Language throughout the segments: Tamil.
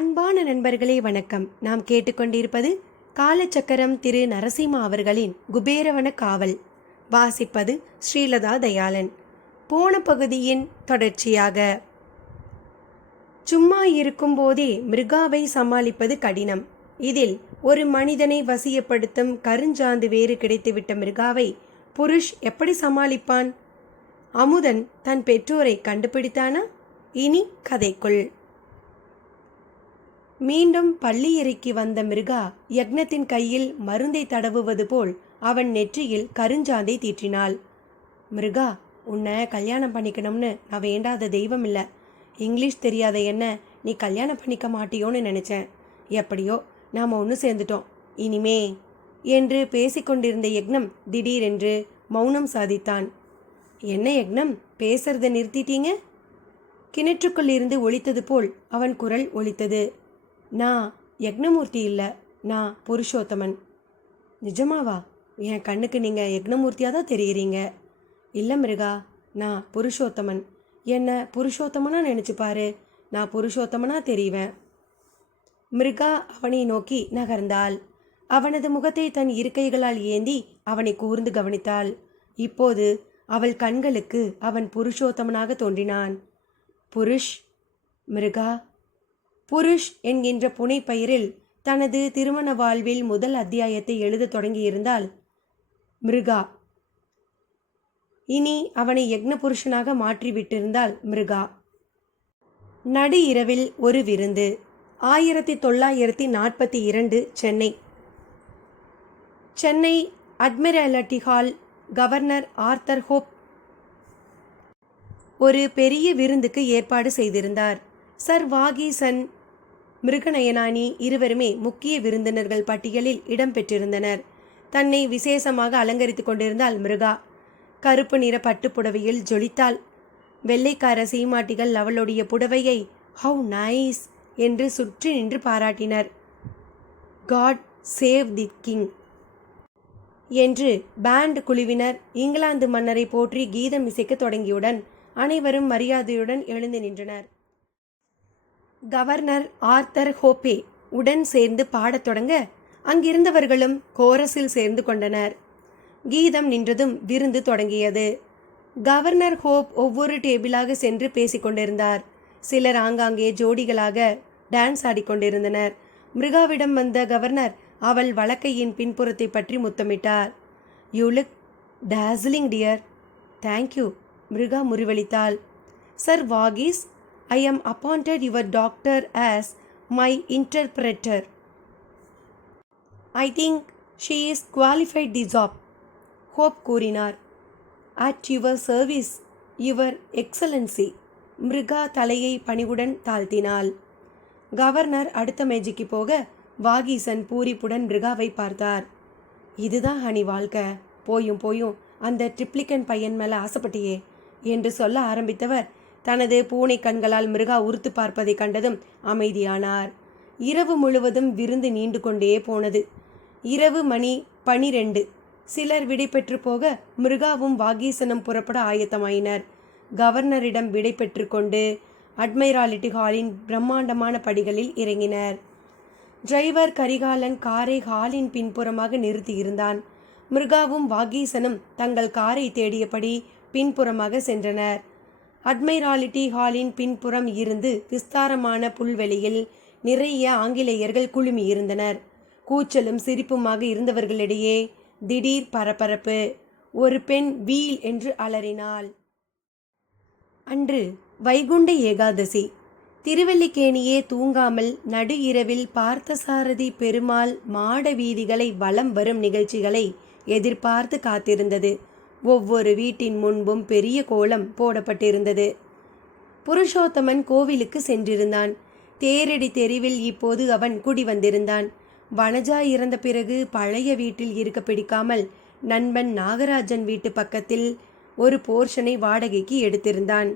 அன்பான நண்பர்களே வணக்கம். நாம் கேட்டுக்கொண்டிருப்பது காலச்சக்கரம் திரு நரசிம்மா அவர்களின் குபேரவன காவல். வாசிப்பது ஸ்ரீலதா தயாளன். போன பகுதியின் தொடர்ச்சியாக. சும்மா இருக்கும் போதே மிருகாவை சமாளிப்பது கடினம். இதில் ஒரு மனிதனை வசியப்படுத்தும் கருஞ்சாந்து வேறு கிடைத்துவிட்ட மிருகாவை புருஷ் எப்படி சமாளிப்பான்? அமுதன் தன் பெற்றோரை கண்டுபிடித்தானா? இனி கதைக்குள். மீண்டும் பள்ளியறைக்கு வந்த மிருகா யக்னத்தின் கையில் மருந்தை தடவுவது போல் அவன் நெற்றியில் கருஞ்சாந்தை தீற்றினாள். மிருகா, உன்னை கல்யாணம் பண்ணிக்கணும்னு நான் வேண்டாத தெய்வம் இல்லை. இங்கிலீஷ் தெரியாத என்ன நீ கல்யாணம் பண்ணிக்க மாட்டியோன்னு நினச்சேன். எப்படியோ நாம் ஒன்று சேர்ந்துட்டோம். இனிமே என்று பேசிக்கொண்டிருந்த யக்னம் திடீரென்று மௌனம் சாதித்தான். என்ன யக்னம், பேசுறத நிறுத்திட்டீங்க? கிணற்றுக்குள் இருந்து ஒலித்தது போல் அவன் குரல் ஒலித்தது. நான் யக்னமூர்த்தி இல்லை, நான் புருஷோத்தமன். நிஜமாவா? என் கண்ணுக்கு நீங்கள் யக்னமூர்த்தியாக தான் தெரியுறீங்க. இல்லை மிருகா, நான் புருஷோத்தமன். என்ன புருஷோத்தமனாக நினச்சிப்பாரு, நான் புருஷோத்தமனாக தெரிவேன். மிருகா அவனை நோக்கி நகர்ந்தாள். அவனது முகத்தை தன் இருக்கைகளால் ஏந்தி அவனை கூர்ந்து கவனித்தாள். இப்போது அவள் கண்களுக்கு அவன் புருஷோத்தமனாக தோன்றினான். புருஷ். மிருகா புருஷ் என்கின்ற புனை பெயரில் தனது திருமண வாழ்வில் முதல் அத்தியாயத்தை எழுத தொடங்கியிருந்தாள் மிருகா. இனி அவனை யக்ன புருஷனாக மாற்றிவிட்டிருந்தாள் மிருகா. நடு இரவில் ஒரு விருந்து. 1942 Chennai. Chennai Admiralty hall. Governor Arthur hope ஒரு பெரிய விருந்துக்கு ஏற்பாடு செய்திருந்தார். சர் வாகீசன், மிருகநயனானி இருவருமே முக்கிய விருந்தினர்கள் பட்டியலில் இடம்பெற்றிருந்தனர். தன்னை விசேஷமாக அலங்கரித்து கொண்டிருந்தாள் மிருகா. கருப்பு நிற பட்டுப்புடவையில் ஜொலித்தாள். வெள்ளைக்கார சீமாட்டிகள் அவளுடைய புடவையை ஹவு நைஸ் என்று சுற்றி நின்று பாராட்டினர். காட் சேவ் தி கிங் என்று பேண்ட் குழுவினர் இங்கிலாந்து மன்னரை போற்றி கீதம் இசைக்க தொடங்கியுடன் அனைவரும் மரியாதையுடன் எழுந்து நின்றனர். கவர்னர் ஆர்தர் ஹோப்பே உடன் சேர்ந்து பாடத் தொடங்க அங்கிருந்தவர்களும் கோரஸில் சேர்ந்து கொண்டனர். கீதம் நின்றதும் விருந்து தொடங்கியது. கவர்னர் ஹோப் ஒவ்வொரு டேபிளாக சென்று பேசிக்கொண்டிருந்தார். சிலர் ஆங்காங்கே ஜோடிகளாக டான்ஸ் ஆடிக்கொண்டிருந்தனர். மிருகாவிடம் வந்த கவர்னர் அவள் வலக்கையின் பின்புறத்தை பற்றி முத்தமிட்டார். You look dazzling dear. Thank you. Miruga முறிவளித்தாள். Sir Vagees, I am appointed your doctor as my interpreter. I think she is qualified the job. Hope கூறினார். At your service, your excellency. மிருகா தலையை பணிவுடன் தாழ்த்தினாள். கவர்னர் அடுத்த மேஜைக்கு போக வாகீசன் பூரிப்புடன் மிருகாவை பார்த்தார். இதுதான் ஹனி வாழ்க்கை. போயும் போயும் அந்த ட்ரிப்ளிகன் பையன் மேலே ஆசைப்பட்டியே என்று சொல்ல ஆரம்பித்தவர் தனது பூனை கண்களால் மிருகா உறுத்து பார்ப்பதை கண்டதும் அமைதியானார். இரவு முழுவதும் விருந்து நீண்டு கொண்டே போனது. இரவு மணி 12. சிலர் விடை பெற்று போக மிருகாவும் வாகீசனும் புறப்பட ஆயத்தமாயினர். கவர்னரிடம் விடை பெற்று கொண்டு அட்மிரால்டி ஹாலின் பிரம்மாண்டமான படிகளில் இறங்கினர். டிரைவர் கரிகாலன் காரை ஹாலின் பின்புறமாக நிறுத்தியிருந்தான். மிருகாவும் வாகீசனும் தங்கள் காரை தேடியபடி பின்புறமாக சென்றனர். அட்மிரால்டி ஹாலின் பின்புறம் இருந்து விஸ்தாரமான புல்வெளியில் நிறைய ஆங்கிலேயர்கள் குழுமியிருந்தனர். கூச்சலும் சிரிப்புமாக இருந்தவர்களிடையே திடீர் பரபரப்பு. ஒரு பெண் வீல் என்று அலறினாள். அன்று வைகுண்ட ஏகாதசி. திருவல்லிக்கேணியே தூங்காமல் நடு இரவில் பார்த்தசாரதி பெருமாள் மாட வீதிகளை வலம் வரும் நிகழ்ச்சிகளை எதிர்பார்த்து காத்திருந்தது. ஒவ்வொரு வீட்டின் முன்பும் பெரிய கோலம் போடப்பட்டிருந்தது. புருஷோத்தமன் கோவிலுக்கு சென்றிருந்தான். தேரடி தெருவில் இப்போது அவன் குடி வந்திருந்தான். வனஜா இறந்த பிறகு பழைய வீட்டில் இருக்க பிடிக்காமல் நண்பன் நாகராஜன் வீட்டு பக்கத்தில் ஒரு போர்ஷனை வாடகைக்கு எடுத்திருந்தான்.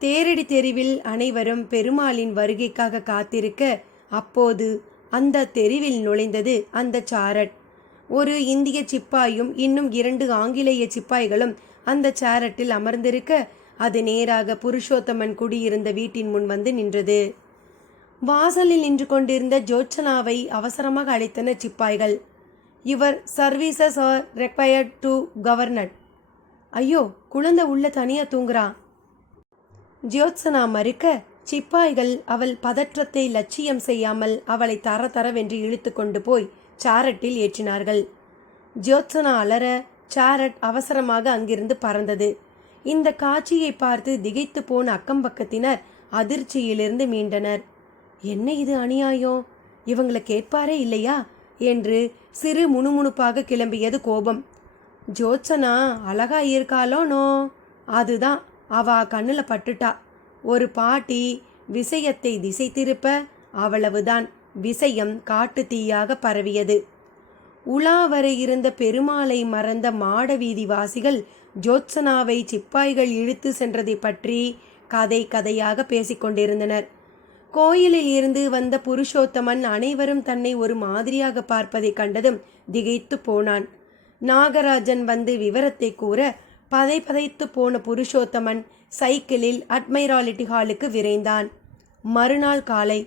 தேரடி தெருவில் அனைவரும் பெருமாளின் வருகைக்காக காத்திருக்க அப்போது அந்த தெருவில் நுழைந்தது அந்த சாரட். ஒரு இந்திய சிப்பாயும் இன்னும் 2 ஆங்கிலேய சிப்பாய்களும் அந்த சாரட்டில் அமர்ந்திருக்க அது நேராக புருஷோத்தமன் குடியிருந்த வீட்டின் முன் வந்து நின்றது. வாசலில் நின்று கொண்டிருந்த ஜோத்சனாவை அவசரமாக அழைத்தனர் சிப்பாய்கள். Your services R required to governor. ஐயோ, குழந்தை உள்ள தனியா தூங்குறான். ஜோத்சனா மறுக்க, சிப்பாய்கள் அவள் பதற்றத்தை லட்சியம் செய்யாமல் அவளை தர தரவென்று இழுத்து கொண்டு போய் சாரட்டில் ஏற்றினார்கள். ஜோத்சனா அலற சாரட் அவசரமாக அங்கிருந்து பறந்தது. இந்த காட்சியை பார்த்து திகைத்து போன அக்கம்பக்கத்தினர் அதிர்ச்சியிலிருந்து மீண்டனர். என்ன இது அநியாயம், இவங்களை கேட்பாரே இல்லையா என்று சிறு முணுமுணுப்பாக கிளம்பியது கோபம். ஜோத்சனா அழகா இருக்காளோனோ, அதுதான் அவ கண்ணில் பட்டுட்டா. ஒரு பாட்டி விஷயத்தை திசை திருப்ப, அவ்வளவுதான் விஷயம் காட்டு தீயாக பரவியது. உலாவர இருந்த பெருமாளை மறந்த மாடவீதி வாசிகள் ஜோத்சனாவை சிப்பாய்கள் இழுத்து சென்றதை பற்றி கதை கதையாக பேசிக்கொண்டிருந்தனர். கோயிலில் இருந்து வந்த புருஷோத்தமன் அனைவரும் தன்னை ஒரு மாதிரியாக பார்ப்பதை கண்டதும் திகைத்து போனான். நாகராஜன் வந்து விவரத்தை கூற, பதைத்து போன புருஷோத்தமன் சைக்கிளில் அட்மைராலிட்டி ஹாலுக்கு விரைந்தான். மறுநாள் காலை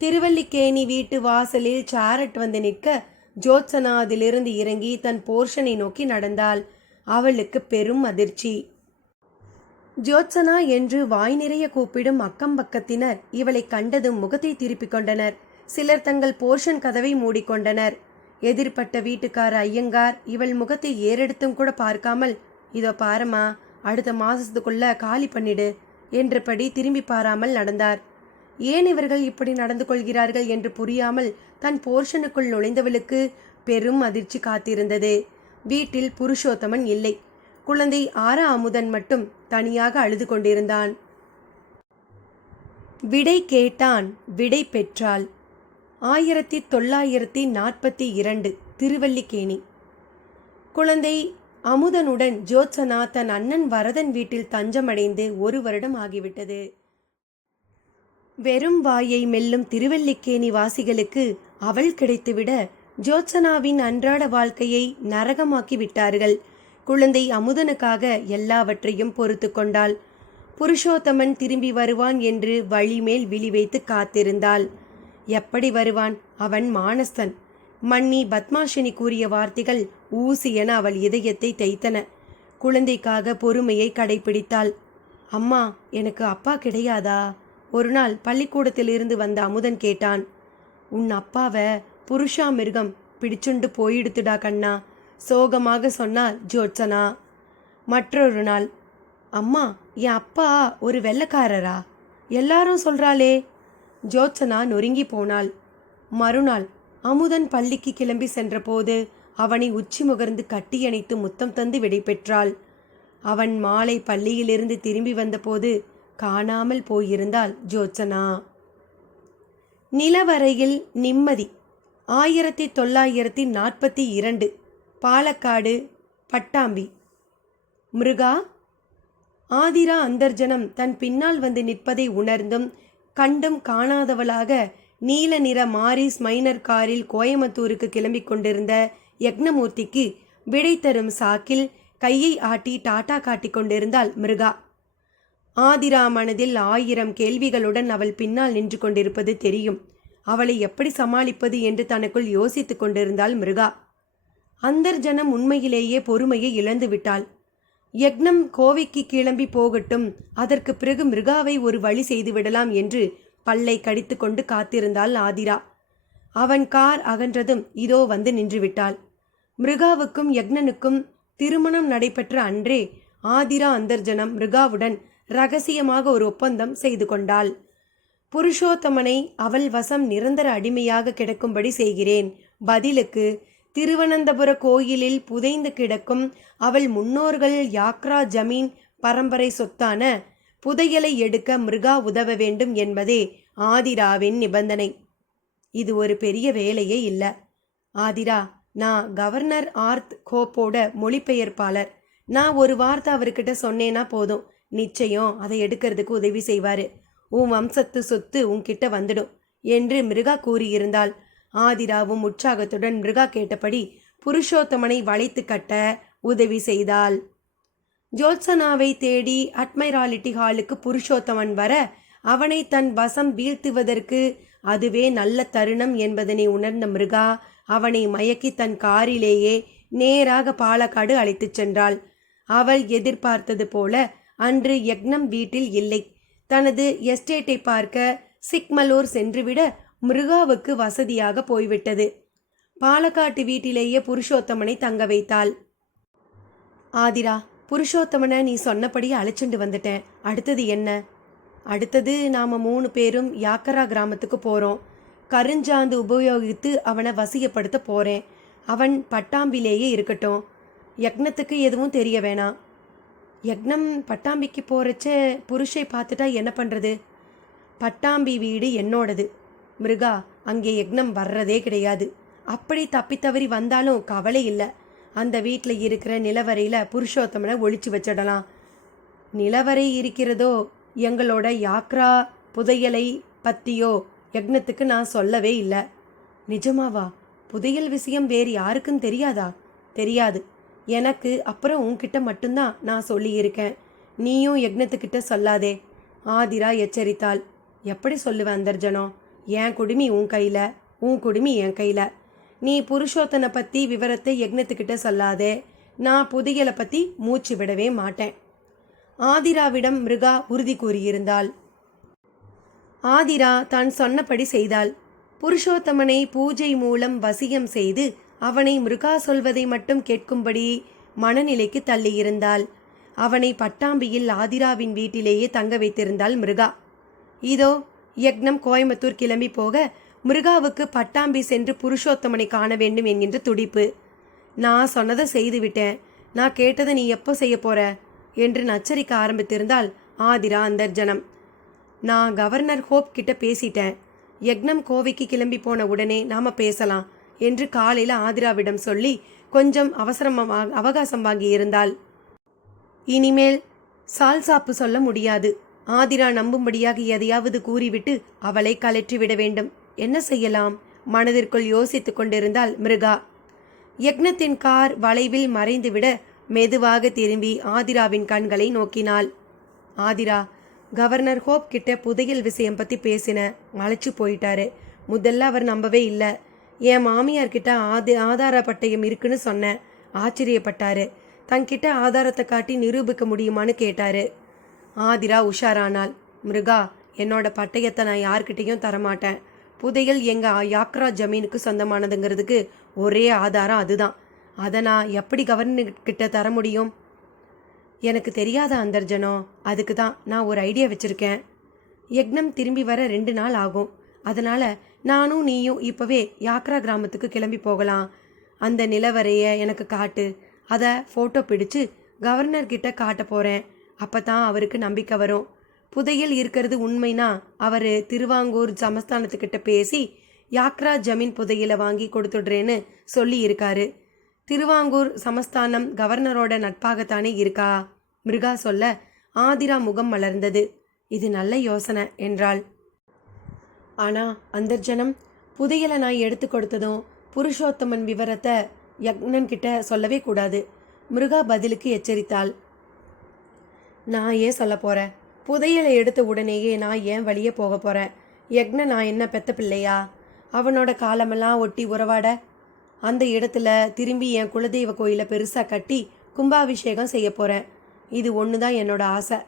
திருவல்லிக்கேணி வீட்டு வாசலில் சாரட் வந்து நிற்க, ஜோத்சனா அதிலிருந்து இறங்கி தன் போர்ஷனை நோக்கி நடந்தாள். அவளுக்கு பெரும் அதிர்ச்சி. ஜோத்சனா என்று வாய் நிறைய கூப்பிடும் அக்கம்பக்கத்தினர் இவளை கண்டதும் முகத்தை திருப்பிக் கொண்டனர். சிலர் தங்கள் போர்ஷன் கதவை மூடிக்கொண்டனர். எதிர்பட்ட வீட்டுக்கார ஐயங்கார் இவள் முகத்தை ஏறெடுத்தும் கூட பார்க்காமல், இதோ பாரம்மா, அடுத்த மாசத்துக்குள்ள காலி பண்ணிடு என்றபடி திரும்பி பாராமல் நடந்தார். ஏன் இவர்கள் இப்படி நடந்து கொள்கிறார்கள் என்று புரியாமல் தன் போர்ஷனுக்குள் நுழைந்தவளுக்கு பெரும் அதிர்ச்சி காத்திருந்தது. வீட்டில் புருஷோத்தமன் இல்லை. குழந்தை ஆரா அமுதன் மட்டும் தனியாக அழுது கொண்டிருந்தான். விடை கேட்டான், விடை பெற்றாள். 1942 திருவல்லிக்கேணி. குழந்தை அமுதனுடன் ஜோத்சனா தன் அண்ணன் வரதன் வீட்டில் தஞ்சமடைந்து 1 வருடம் ஆகிவிட்டது. வெறும் வாயை மெல்லும் திருவல்லிக்கேணி வாசிகளுக்கு அவள் கிடைத்துவிட ஜோத்சனாவின் அன்றாட வாழ்க்கையை நரகமாக்கி விட்டார்கள். குழந்தை அமுதனுக்காக எல்லாவற்றையும் பொறுத்து கொண்டாள். புருஷோத்தமன் திரும்பி வருவான் என்று வழிமேல் விழி வைத்து காத்திருந்தாள். எப்படி வருவான்? அவன் மானஸ்தன். மன்னி பத்மாஷினி கூறிய வார்த்தைகள் ஊசி என அவள் இதயத்தை தைத்தன. குழந்தைக்காக பொறுமையை கடைபிடித்தாள். அம்மா, எனக்கு அப்பா கிடையாதா? ஒரு நாள் பள்ளிக்கூடத்தில் இருந்து வந்த அமுதன் கேட்டான். உன் அப்பாவை புருஷா மிருகம் பிடிச்சுண்டு போயிடுத்துடா கண்ணா, சோகமாக சொன்னாள் ஜோத்சனா. மற்றொரு நாள், அம்மா, என் அப்பா ஒரு வெள்ளக்காரரா? எல்லாரும் சொல்றாளே. ஜோத்சனா நொறுங்கி போனாள். மறுநாள் அமுதன் பள்ளிக்கு கிளம்பி சென்றபோது அவனை உச்சி முகர்ந்து கட்டியணைத்து முத்தம் தந்து விடை பெற்றாள். அவன் மாலை பள்ளியிலிருந்து திரும்பி வந்தபோது காணாமல் போயிருந்தாள் ஜோத்சனா. நிலவரையில் நிம்மதி. 1942 பாலக்காடு பட்டாம்பி. மிருகா. ஆதிரா அந்தர்ஜனம் தன் பின்னால் வந்து நிற்பதை உணர்ந்தும் கண்டும் காணாதவளாக நீல நிற மாரிஸ் மைனர் காரில் கோயம்புத்தூருக்கு கிளம்பிக் கொண்டிருந்த யக்னமூர்த்திக்கு விடை தரும் சாக்கில் கையை ஆட்டி டாட்டா காட்டிக் கொண்டிருந்தாள் மிருகா. ஆதிரா மனதில் 1000 கேள்விகளுடன் அவள் பின்னால் நின்று கொண்டிருப்பது தெரியும். அவளை எப்படி சமாளிப்பது என்று தனக்குள் யோசித்து கொண்டிருந்தாள் மிருகா. அந்தர்ஜனம் உண்மையிலேயே பொறுமையை இழந்து விட்டாள். யக்னம் கோவைக்கு கிளம்பி போகட்டும், அதற்கு பிறகு மிருகாவை ஒரு வழி செய்து விடலாம் என்று பல்லை கடித்து கொண்டு காத்திருந்தாள் ஆதிரா. அவன் கார் அகன்றதும் இதோ வந்து நின்றுவிட்டாள். மிருகாவுக்கும் யக்னனுக்கும் திருமணம் நடைபெற்ற அன்றே ஆதிரா அந்தர்ஜனம் மிருகாவுடன் இரகசியமாக ஒரு ஒப்பந்தம் செய்து கொண்டாள். புருஷோத்தமனை அவள் வசம் நிரந்தர அடிமையாக கிடக்கும்படி செய்கிறேன். பதிலுக்கு திருவனந்தபுர கோயிலில் புதைந்து கிடக்கும் அவள் முன்னோர்கள் யாக்ரா ஜமீன் பரம்பரை சொத்தான புதையலை எடுக்க மிருகா உதவ வேண்டும் என்பதே ஆதிராவின் நிபந்தனை. இது ஒரு பெரிய வேலையே இல்லை. ஆதிரா, நான் கவர்னர் ஆர்த் கோப்போட மொழிபெயர்ப்பாளர். நான் ஒரு வார்த்தை அவர்கிட்ட சொன்னேன்னா போதும், நிச்சயம் அதை எடுக்கிறதுக்கு உதவி செய்வாரு. உன் வம்சத்து சொத்து உன்கிட்ட வந்துடும் என்று மிருகா கூறியிருந்தாள். ஆதிராவும் உற்சாகத்துடன் மிருகா கேட்டபடி புருஷோத்தமனை வளைத்து கட்ட உதவி செய்தாள். ஜோத்சனாவை தேடி அட்மைராலிட்டி ஹாலுக்கு புருஷோத்தமன் வர அவனை தன் வசம் வீழ்த்துவதற்கு அதுவே நல்ல தருணம் என்பதனை உணர்ந்த மிருகா அவனை மயக்கி தன் காரிலேயே நேராக பாலக்காடு அழைத்துச் சென்றாள். அவள் எதிர்பார்த்தது போல அன்று யக்னம் வீட்டில் இல்லை. தனது எஸ்டேட்டை பார்க்க சிக்மலூர் சென்றுவிட மிருகாவுக்கு வசதியாக போய்விட்டது. பாலக்காட்டு வீட்டிலேயே புருஷோத்தமனை தங்க வைத்தாள். ஆதிரா, புருஷோத்தமனை நீ சொன்னபடி அழைச்சிட்டு வந்துட்டேன். அடுத்தது என்ன? அடுத்தது நாம் 3 பேரும் யாக்கரா கிராமத்துக்கு போகிறோம். கருஞ்சாந்து உபயோகித்து அவனை வசியப்படுத்த போகிறேன். அவன் பட்டாம்பிலேயே இருக்கட்டும். யக்னத்துக்கு எதுவும் தெரிய வேணாம். யக்னம் பட்டாம்பிக்கு போகிறச்ச புருஷை பார்த்துட்டா என்ன பண்ணுறது? பட்டாம்பி வீடு என்னோடது. மிருகா, அங்கே யக்னம் வர்றதே கிடையாது. அப்படி தப்பித்தவறி வந்தாலும் கவலை இல்லை. அந்த வீட்டில் இருக்கிற நிலவரையில் புருஷோத்தமனை ஒழிச்சு வச்சிடலாம். நிலவரை இருக்கிறதோ எங்களோட யாக்ரா புதையலை பற்றியோ யக்னத்துக்கு நான் சொல்லவே இல்லை. நிஜமாவா? புதையல் விஷயம் வேறு யாருக்கும் தெரியாதா? தெரியாது. எனக்கு அப்புறம் உன்கிட்ட மட்டும்தான் நான் சொல்லியிருக்கேன். நீயும் யக்னத்துக்கிட்ட சொல்லாதே. ஆதிரா எச்சரித்தாள். எப்படி சொல்லுவேன் அந்தர்ஜனம்? என் குடுமி உன் கையில், உன் குடுமி என் கையில். நீ புருஷோத்தனை பற்றி விவரத்தை யக்னத்துக்கிட்ட சொல்லாதே. நான் புதையலை பற்றி மூச்சு விடவே மாட்டேன். ஆதிராவிடம் மிருகா உறுதி கூறியிருந்தாள். ஆதிரா தான் சொன்னபடி செய்தாள். புருஷோத்தமனை பூஜை மூலம் வசியம் செய்து அவனை மிருகா சொல்வதை மட்டும் கேட்கும்படி மனநிலைக்கு தள்ளியிருந்தாள். அவனை பட்டாம்பியில் ஆதிராவின் வீட்டிலேயே தங்க வைத்திருந்தாள் மிருகா. இதோ யக்னம் கோயம்புத்தூர் கிளம்பி போக மிருகாவுக்கு பட்டாம்பி சென்று புருஷோத்தமனை காண வேண்டும் என்கின்ற துடிப்பு. நான் சொன்னதை செய்துவிட்டேன். நான் கேட்டதை நீ எப்போ செய்ய போற என்று நச்சரிக்க ஆரம்பித்திருந்தாள் ஆதிரா அந்தர்ஜனம். நான் கவர்னர் ஹோப் கிட்ட பேசிட்டேன். யக்னம் கோவைக்கு கிளம்பி போன உடனே நாம பேசலாம் என்று காலையில் ஆதிராவிடம் சொல்லி கொஞ்சம் அவகாசம் வாங்கி இருந்தாள். இனிமேல் சால்சாப்பு சொல்ல முடியாது. ஆதிரா நம்பும்படியாக எதையாவது கூறிவிட்டு அவளை கலற்றிவிட வேண்டும். என்ன செய்யலாம்? மனதிற்குள் யோசித்துக் கொண்டிருந்தாள் மிருகா. யக்னத்தின் கார் வளைவில் மறைந்துவிட மெதுவாக திரும்பி ஆதிராவின் கண்களை நோக்கினாள். ஆதிரா, கவர்னர் ஹோப் கிட்ட புதையல் விஷயம் பற்றி பேசின. மலைச்சு போயிட்டாரு. முதல்ல அவர் நம்பவே இல்லை. என் மாமியார் கிட்ட ஆதார பட்டயம் இருக்குன்னு சொன்னேன். ஆச்சரியப்பட்டாரு. தன்கிட்ட ஆதாரத்தை காட்டி நிரூபிக்க முடியுமான்னு கேட்டாரு. ஆதிரா உஷாரானாள். மிருகா, என்னோட பட்டயத்தை நான் யார்கிட்டையும் தரமாட்டேன். புதையல் எங்கள் யாக்ரா ஜமீனுக்கு சொந்தமானதுங்கிறதுக்கு ஒரே ஆதாரம் அதுதான். அதை நான் எப்படி கவர்னர்கிட்ட தர முடியும்? எனக்கு தெரியாத அந்தர்ஜனம். அதுக்கு தான் நான் ஒரு ஐடியா வச்சுருக்கேன். யக்னம் திரும்பி வர 2 நாள் ஆகும். அதனால் நானும் நீயும் இப்போவே யாக்ரா கிராமத்துக்கு கிளம்பி போகலாம். அந்த நிலவரையை எனக்கு காட்டு. அதை ஃபோட்டோ பிடிச்சு கவர்னர்கிட்ட காட்ட போகிறேன். அப்போ தான் அவருக்கு நம்பிக்கை வரும். புதையல் இருக்கிறது உண்மைனா அவர் திருவாங்கூர் சமஸ்தானத்துக்கிட்ட பேசி யாக்ரா ஜமீன் புதையலை வாங்கி கொடுத்துடுறேன்னு சொல்லி இருக்காரு. திருவாங்கூர் சமஸ்தானம் கவர்னரோட நட்பாகத்தானே இருக்கா? மிருகா சொல்ல ஆதிரா முகம் மலர்ந்தது. இது நல்ல யோசனை என்றாள். ஆனால் அந்தர்ஜனம், புதையலை நான் எடுத்து கொடுத்ததும் புருஷோத்தமன் விவரத்தை யக்னன்கிட்ட சொல்லவே கூடாது. மிருகா பதிலுக்கு எச்சரித்தாள். நான் ஏன் சொல்ல போகிறேன்? புதையலை எடுத்த உடனேயே நான் ஏன் வழியே போக போகிறேன்? யக்ன நான் என்ன பெத்த பிள்ளையா? அவனோட காலமெல்லாம் ஒட்டி உறவாட அந்த இடத்துல திரும்பி என் குலதெய்வ கோயிலை பெருசாக கட்டி கும்பாபிஷேகம் செய்ய போகிறேன். இது ஒன்று தான் என்னோட ஆசை.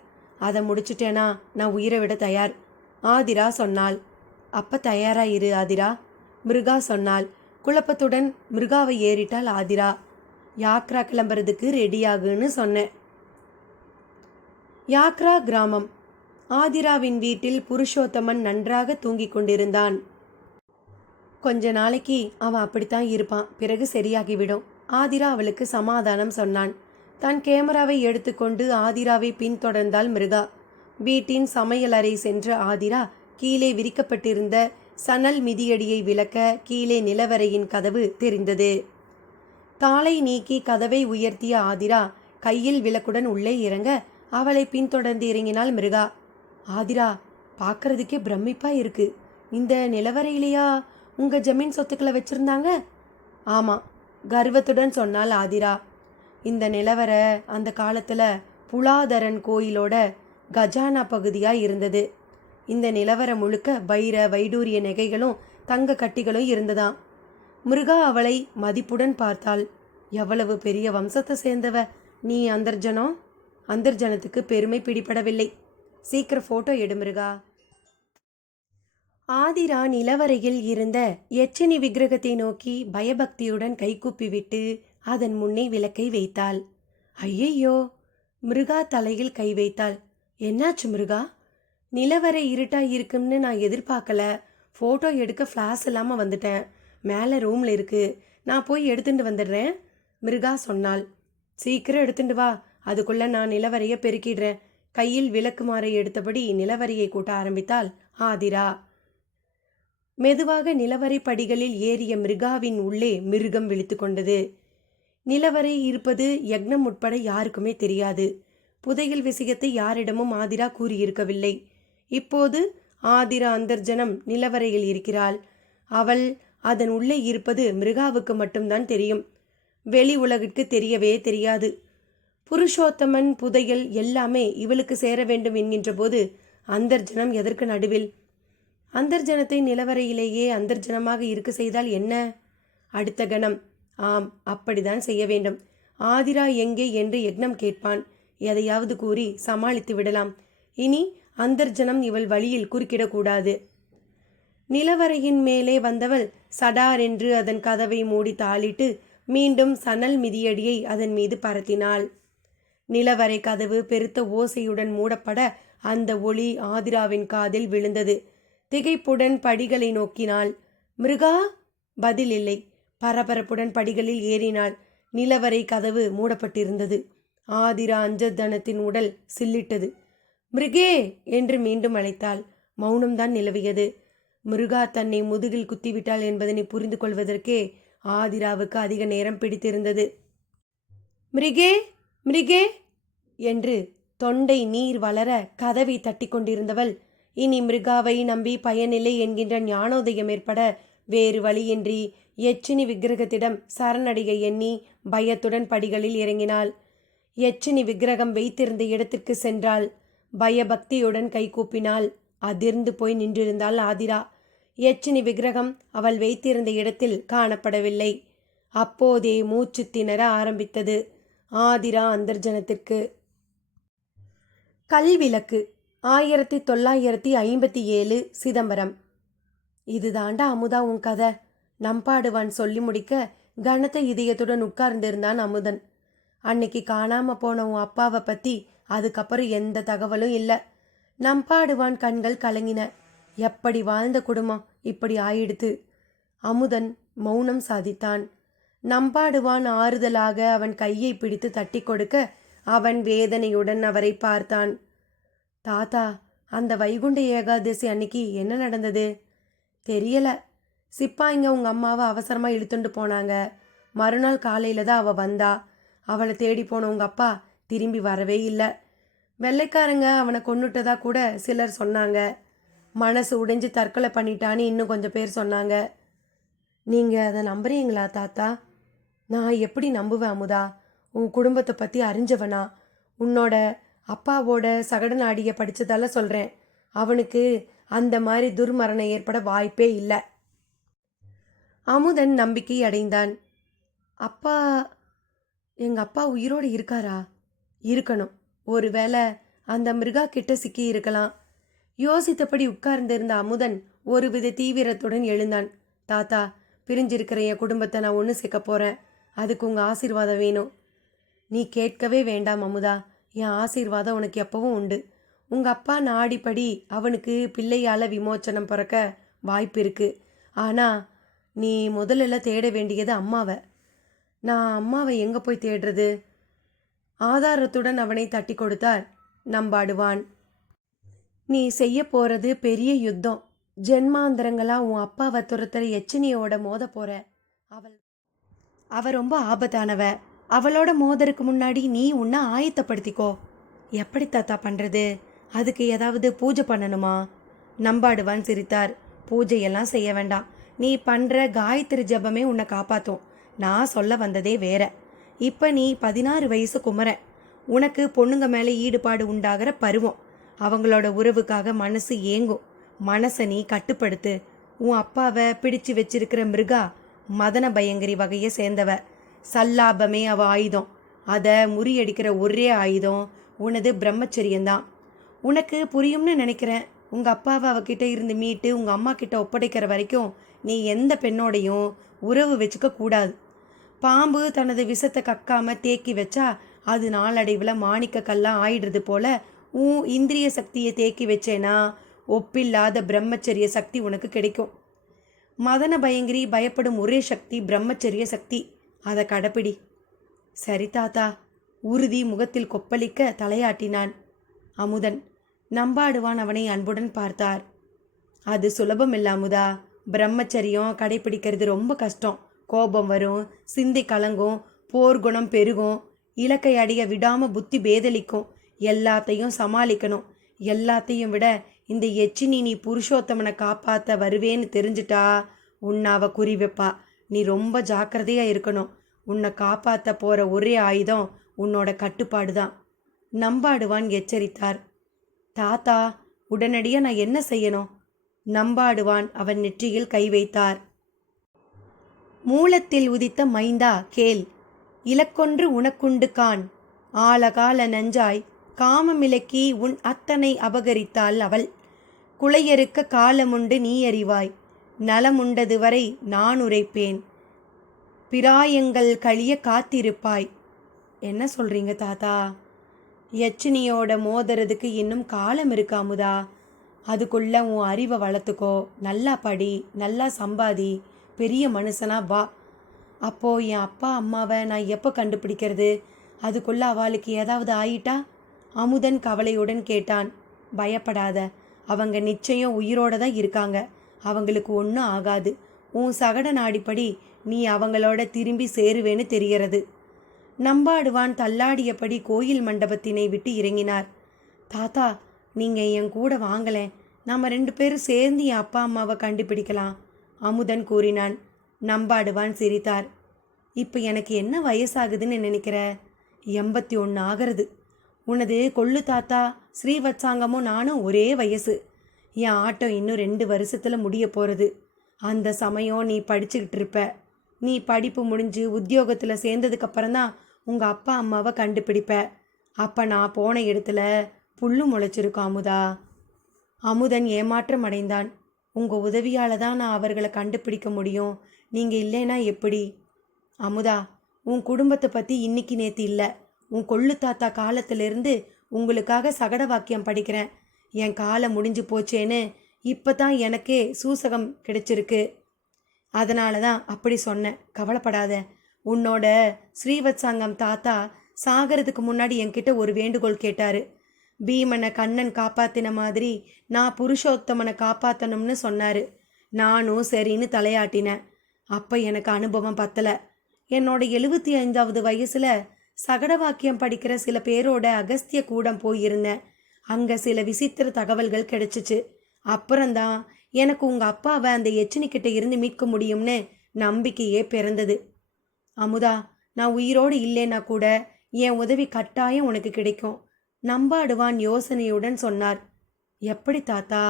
அதை முடிச்சுட்டேனா நான் உயிரை விட தயார். ஆதிரா சொன்னாள். அப்போ தயாராக இரு ஆதிரா, மிருகா சொன்னாள். குழப்பத்துடன் மிருகாவை ஏறிட்டாள் ஆதிரா. யாக்ரா கிளம்புறதுக்கு ரெடியாகுன்னு சொன்னேன். யாக்ரா கிராமம். ஆதிராவின் வீட்டில் புருஷோத்தமன் நன்றாக தூங்கிக் கொண்டிருந்தான். கொஞ்ச நாளைக்கு அவன் அப்படித்தான் இருப்பான், பிறகு சரியாகிவிடும். ஆதிரா அவளுக்கு சமாதானம் சொன்னான். தன் கேமராவை எடுத்துக்கொண்டு ஆதிராவை பின்தொடர்ந்தாள் மிருகா. வீட்டின் சமையலறை சென்ற ஆதிரா கீழே விரிக்கப்பட்டிருந்த சணல் மிதியடியை விளக்க கீழே நிலவரையின் கதவு தெரிந்தது. தாளை நீக்கி கதவை உயர்த்திய ஆதிரா கையில் விளக்குடன் உள்ளே இறங்க அவளை பின்தொடர்ந்து இறங்கினாள் மிருகா. ஆதிரா, பார்க்கறதுக்கே பிரமிப்பா இருக்கு. இந்த நிலவரையிலையா உங்க ஜமீன் சொத்துக்களை வச்சிருந்தாங்க? ஆமாம், கர்வத்துடன் சொன்னாள் ஆதிரா. இந்த நிலவரை அந்த காலத்தில் புலாதரன் கோயிலோட கஜானா பகுதியாக இருந்தது. இந்த நிலவரம் முழுக்க வைர வைடூரிய நகைகளும் தங்க கட்டிகளும் இருந்ததாம். மிருகா அவளை மதிப்புடன் பார்த்தாள். எவ்வளவு பெரிய வம்சத்தை சேர்ந்தவ நீ அந்தர்ஜனம். அந்தர்ஜனத்துக்கு பெருமை பிடிபடவில்லை. சீக்கிரம் போட்டோ எடு மிருகா. ஆதிரா நிலவரையில் இருந்த யட்சினி விக்கிரகத்தை நோக்கி பயபக்தியுடன் கைகூப்பிவிட்டு அதன் முன்னே விளக்கை வைத்தாள். ஐயையோ! மிருகா தலையில் கை வைத்தாள். என்னாச்சு மிருகா? நிலவரை இருட்டா இருக்கும்னு நான் எதிர்பார்க்கல. ஃபோட்டோ எடுக்க ஃப்ளாஷ் இல்லாமல் வந்துட்டேன். மேலே ரூமில் இருக்கு, நான் போய் எடுத்துட்டு வந்துடுறேன் மிருகா சொன்னாள். சீக்கிரம் எடுத்துட்டு வா, அதுக்குள்ள நான் நிலவரையை பெருக்கிடுறேன். கையில் விளக்குமாறை எடுத்தபடி நிலவரையை கூட்ட ஆரம்பித்தாள் ஆதிரா. மெதுவாக நிலவரை படிகளில் ஏறிய மிருகாவின் உள்ளே மிருகம் விழித்து கொண்டது. நிலவரை இருப்பது யக்னம் உட்பட யாருக்குமே தெரியாது. புதையல் விஷயத்தை யாரிடமும் ஆதிரா கூறியிருக்கவில்லை. இப்போது ஆதிரா அந்தர்ஜனம் நிலவரையில் இருக்கிறாள். அவள் அதன் உள்ளே இருப்பது மிருகாவுக்கு மட்டும்தான் தெரியும். வெளி உலகிற்கு தெரியவே தெரியாது. புருஷோத்தமன் புதையல் எல்லாமே இவளுக்கு சேர வேண்டும் என்கின்ற போது அந்தர்ஜனம் எதற்கு நடுவில்? அந்தர்ஜனத்தை நிலவரையிலேயே அந்தர்ஜனமாக இருக்க செய்தால் என்ன? அடுத்த கணம், ஆம், அப்படிதான் செய்ய வேண்டும். ஆதிரா எங்கே என்று யக்னம் கேட்பான். எதையாவது கூறி சமாளித்து விடலாம். இனி அந்தர்ஜனம் இவள் வழியில் குறுக்கிடக்கூடாது. நிலவரையின் மேலே வந்தவள் சடார் என்று அதன் கதவை மூடி தாளிட்டு மீண்டும் சணல் மிதியடியை அதன் மீது பரத்தினாள். நிலவரை கதவு பெருத்த ஓசையுடன் மூடப்பட அந்த ஒளி ஆதிராவின் காதில் விழுந்தது. திகைப்புடன் படிகளை நோக்கினாள். மிருகா! பதில் இல்லை. பரபரப்புடன் படிகளில் ஏறினாள். நிலவரை கதவு மூடப்பட்டிருந்தது. ஆதிரா அஞ்சதனத்தின் உடல் சில்லிட்டது. மிருகே என்று மீண்டும் அழைத்தாள். மௌனம்தான் நிலவியது. மிருகா தன்னை முதுகில் குத்திவிட்டாள் என்பதனை புரிந்து கொள்வதற்கே ஆதிராவுக்கு அதிக நேரம் பிடித்திருந்தது. மிருகே, மிருகே என்று தொண்டை நீர் வளர கதவை தட்டி கொண்டிருந்தவள் இனி மிருகாவை நம்பி பயனில்லை என்கின்ற ஞானோதயம் ஏற்பட வேறு வழியின்றி யட்சினி விக்கிரகத்திடம் சரணடைய எண்ணி பயத்துடன் படிகளில் இறங்கினாள். யட்சினி விக்கிரகம் வைத்திருந்த இடத்திற்கு சென்றாள். பயபக்தியுடன் கைகூப்பினாள். அதிர்ந்து போய் நின்றிருந்தாள் ஆதிரா. யட்சினி விக்கிரகம் அவள் வைத்திருந்த இடத்தில் காணப்படவில்லை. அப்போதே மூச்சு திணற ஆரம்பித்தது ஆதிரா அந்தர்ஜனத்திற்கு. கல்விளக்கு 1957 சிதம்பரம். இதுதாண்டா அமுதா உன் கதை. நம்பாடுவான் சொல்லி முடிக்க கனத்த இதயத்துடன் உட்கார்ந்திருந்தான் அமுதன். அன்னைக்கு காணாம போன உன் அப்பாவை பத்தி அதுக்கப்புறம் எந்த தகவலும் இல்லை. நம்பாடுவான் கண்கள் கலங்கின. எப்படி வாழ்ந்த குடும்பம் இப்படி ஆயிடுத்து. அமுதன் மௌனம் சாதித்தான். நம்பாடுவான் ஆறுதலாக அவன் கையை பிடித்து தட்டி கொடுக்க அவன் வேதனையுடன் அவரை பார்த்தான். தாத்தா, அந்த வைகுண்ட ஏகாதசி அன்னைக்கு என்ன நடந்தது? தெரியல. சிப்பாய்ங்க உங்க அம்மாவை அவசரமா இழுத்துண்டு போனாங்க. மறுநாள் காலையில தான் அவ வந்தா. அவளை தேடி போன உங்க அப்பா திரும்பி வரவே இல்லை. வெள்ளைக்காரங்க அவனை கொன்னுட்டதா கூட சிலர் சொன்னாங்க. மனசு உடைஞ்சு தற்கொலை பண்ணிட்டான்னு இன்னும் கொஞ்சம் பேர் சொன்னாங்க. நீங்க அதை நம்புறீங்களா தாத்தா? நான் எப்படி நம்புவேன் அமுதா? உன் குடும்பத்தை பற்றி அறிஞ்சவனா? உன்னோட அப்பாவோட சகடநாடியை படித்ததால சொல்கிறேன். அவனுக்கு அந்த மாதிரி துர்மரணம் ஏற்பட வாய்ப்பே இல்லை. அமுதன் நம்பிக்கை அடைந்தான். அப்பா, எங்கள் அப்பா உயிரோடு இருக்காரா? இருக்கணும். ஒருவேளை அந்த மிருகா கிட்ட சிக்கி இருக்கலாம். யோசித்தபடி உட்கார்ந்திருந்த அமுதன் ஒருவித தீவிரத்துடன் எழுந்தான். தாத்தா, பிரிஞ்சிருக்கிற என் குடும்பத்தை நான் ஒன்று சேர்க்க போகிறேன். அதுக்கு உங்கள் ஆசீர்வாதம் வேணும். நீ கேட்கவே வேண்டாம் அமுதா. என் ஆசீர்வாதம் உனக்கு எப்பவும் உண்டு. உங்கள் அப்பா நாடிப்படி அவனுக்கு பிள்ளையால் விமோச்சனம் பிறக்க வாய்ப்பு இருக்குது. ஆனால் நீ முதல்ல தேட வேண்டியது அம்மாவை. நான் அம்மாவை எங்கே போய் தேடுறது? ஆதாரத்துடன் அவனை தட்டி கொடுத்தார் நம்பாடுவான். நீ செய்ய போகிறது பெரிய யுத்தம். ஜென்மாந்தரங்களா உன் அப்பாவை துரத்துற யட்சினியோட மோத போற. அவ ரொம்ப ஆபத்தானவ. அவளோட மோதருக்கு முன்னாடி நீ உன்னை ஆயத்தப்படுத்திக்கோ. எப்படி தாத்தா பண்ணுறது? அதுக்கு ஏதாவது பூஜை பண்ணணுமா? நம்பாடுவான் சிரித்தார். பூஜையெல்லாம் செய்ய வேண்டாம். நீ பண்ணுற காயத்ரி ஜபமே உன்னை காப்பாற்றும். நான் சொல்ல வந்ததே வேற. இப்போ நீ 16 வயசு குமர. உனக்கு பொண்ணுங்க மேலே ஈடுபாடு உண்டாகிற பருவம். அவங்களோட உறவுக்காக மனசு ஏங்கும். மனசை நீ கட்டுப்படுத்து. உன் அப்பாவை பிடிச்சு வச்சிருக்கிற மிருகா மதன பயங்கரி வகையை சேர்ந்தவ. சல்லாபமே அவ ஆயுதம். அதை முறியடிக்கிற ஒரே ஆயுதம் உனது பிரம்மச்சரியந்தான். உனக்கு புரியும்னு நினைக்கிறேன். உங்கள் அப்பாவை அவகிட்ட இருந்து மீட்டு உங்கள் அம்மா கிட்ட ஒப்படைக்கிற வரைக்கும் நீ எந்த பெண்ணோடையும் உறவு வச்சுக்க கூடாது. பாம்பு தனது விஷத்தை கக்காம தேக்கி வச்சா அது நாளடைவில் மாணிக்க கல்லாம் ஆயிடுறது போல உன் இந்திரிய சக்தியை தேக்கி வச்சேனா ஒப்பில்லாத பிரம்மச்சரிய சக்தி உனக்கு கிடைக்கும். மதன பயங்கரி பயப்படும் ஒரே சக்தி பிரம்மச்சரிய சக்தி. அதை கடைப்பிடி. சரி தாத்தா. உறுதி முகத்தில் கொப்பளிக்க தலையாட்டினான். அமுதன். நம்பாடுவான் அவனை அன்புடன் பார்த்தார். அது சுலபம் இல்ல அமுதா. பிரம்மச்சரியம் கடைப்பிடிக்கிறது ரொம்ப கஷ்டம். கோபம் வரும், சிந்தை கலங்கும், போர்க்குணம் பெருகும், இலக்கை அடைய விடாம புத்தி பேதலிக்கும். எல்லாத்தையும் சமாளிக்கணும். எல்லாத்தையும் விட இந்த எச்சினி நீ புருஷோத்தமனை காப்பாற்ற வருவேன்னு தெரிஞ்சிட்டா உன்னை அவ குறி வைப்பா. நீ ரொம்ப ஜாக்கிரதையா இருக்கணும். உன்னை காப்பாற்ற போற ஒரே ஆயுதம் உன்னோட கட்டுப்பாடு தான். நம்பாடுவான் எச்சரித்தார். தாத்தா, உடனடியா நான் என்ன செய்யணும்? நம்பாடுவான் அவன் நெற்றியில் கை வைத்தார். மூலத்தில் உதித்த மைந்தா கேள். இலக்கொன்று உனக்குண்டு கான். ஆழகால நஞ்சாய் காமமிலக்கி உன் அத்தனை அபகரித்தாள் அவள். குளையறுக்க காலமுண்டு நீ அறிவாய். நலமுண்டது வரை நான் உரைப்பேன். பிராயங்கள் கழிய காத்திருப்பாய். என்ன சொல்றீங்க தாத்தா? யட்சினியோட மோதுறதுக்கு இன்னும் காலம் இருக்கு அமுதா. அதுக்குள்ள உன் அறிவை வளர்த்துக்கோ. நல்லா படி, நல்லா சம்பாதி, பெரிய மனுஷனா வா. அப்போ என் அப்பா அம்மாவை நான் எப்போ கண்டுபிடிக்கிறது? அதுக்குள்ள அவளுக்கு ஏதாவது ஆயிட்டா? அமுதன் கவலையுடன் கேட்டான். பயப்படாத, அவங்க நிச்சயம் உயிரோட தான் இருக்காங்க. அவங்களுக்கு ஒன்றும் ஆகாது. உன் சகட நாடிப்படி நீ அவங்களோட திரும்பி சேருவேன்னு தெரிகிறது. நம்பாடுவான் தள்ளாடியபடி கோயில் மண்டபத்தினை விட்டு இறங்கினார். தாத்தா, நீங்கள் என் கூட வாங்கலேன். நம்ம 2 பேரும் சேர்ந்து என் அப்பா அம்மாவை கண்டுபிடிக்கலாம், அமுதன் கூறினான். நம்பாடுவான் சிரித்தார். இப்போ எனக்கு என்ன வயசாகுதுன்னு நினைக்கிற? 81 ஆகிறது. உனது கொள்ளு தாத்தா ஸ்ரீவத்சாங்கமும் நானும் ஒரே வயசு. என் ஆட்டம் இன்னும் 2 வருஷத்தில் முடிய போகிறது. அந்த சமயம் நீ படிச்சுக்கிட்டு இருப்ப. நீ படிப்பு முடிஞ்சு உத்தியோகத்தில் சேர்ந்ததுக்கப்புறம்தான் உங்கள் அப்பா அம்மாவை கண்டுபிடிப்ப. அப்போ நான் போன இடத்துல புல்லு முளைச்சிருக்கும் அமுதா. அமுதன் ஏமாற்றம் அடைந்தான். உங்கள் உதவியால் தான் நான் அவர்களை கண்டுபிடிக்க முடியும். நீங்கள் இல்லைன்னா எப்படி? அமுதா, உன் குடும்பத்தை பற்றி இன்னைக்கு நேற்று இல்லை, உன் கொள்ளு தாத்தா காலத்திலிருந்து உங்களுக்காக சகட வாக்கியம் படிக்கிறேன். என் காலம் முடிஞ்சு போச்சேன்னு இப்போ தான் எனக்கே சூசகம் கிடைச்சிருக்கு. அதனால தான் அப்படி சொன்னேன். கவலைப்படாத. உன்னோட ஸ்ரீவத்சாங்கம் தாத்தா சாகிறதுக்கு முன்னாடி என்கிட்ட ஒரு வேண்டுகோள் கேட்டார். பீமனை கண்ணன் காப்பாத்தின மாதிரி நான் புருஷோத்தமனை காப்பாற்றணும்னு சொன்னார். நானும் சரின்னு தலையாட்டினேன். அப்போ எனக்கு அனுபவம் பத்தலை. என்னோட 75வது வயசில் சகட வாக்கியம் படிக்கிற சில பேரோட அகஸ்திய கூடம் போயிருந்தேன். அங்கே சில விசித்திர தகவல்கள் கிடைச்சிச்சு. அப்புறம்தான் எனக்கு உங்கள் அப்பாவை அந்த எச்சினிக்கிட்ட இருந்து மீட்க முடியும்னு நம்பிக்கையே பிறந்தது. அமுதா, நான் உயிரோடு இல்லைன்னா கூட என் உதவி கட்டாயம் உனக்கு கிடைக்கும், நம்பாடுவான் யோசனையுடன் சொன்னார். எப்படி தாத்தா?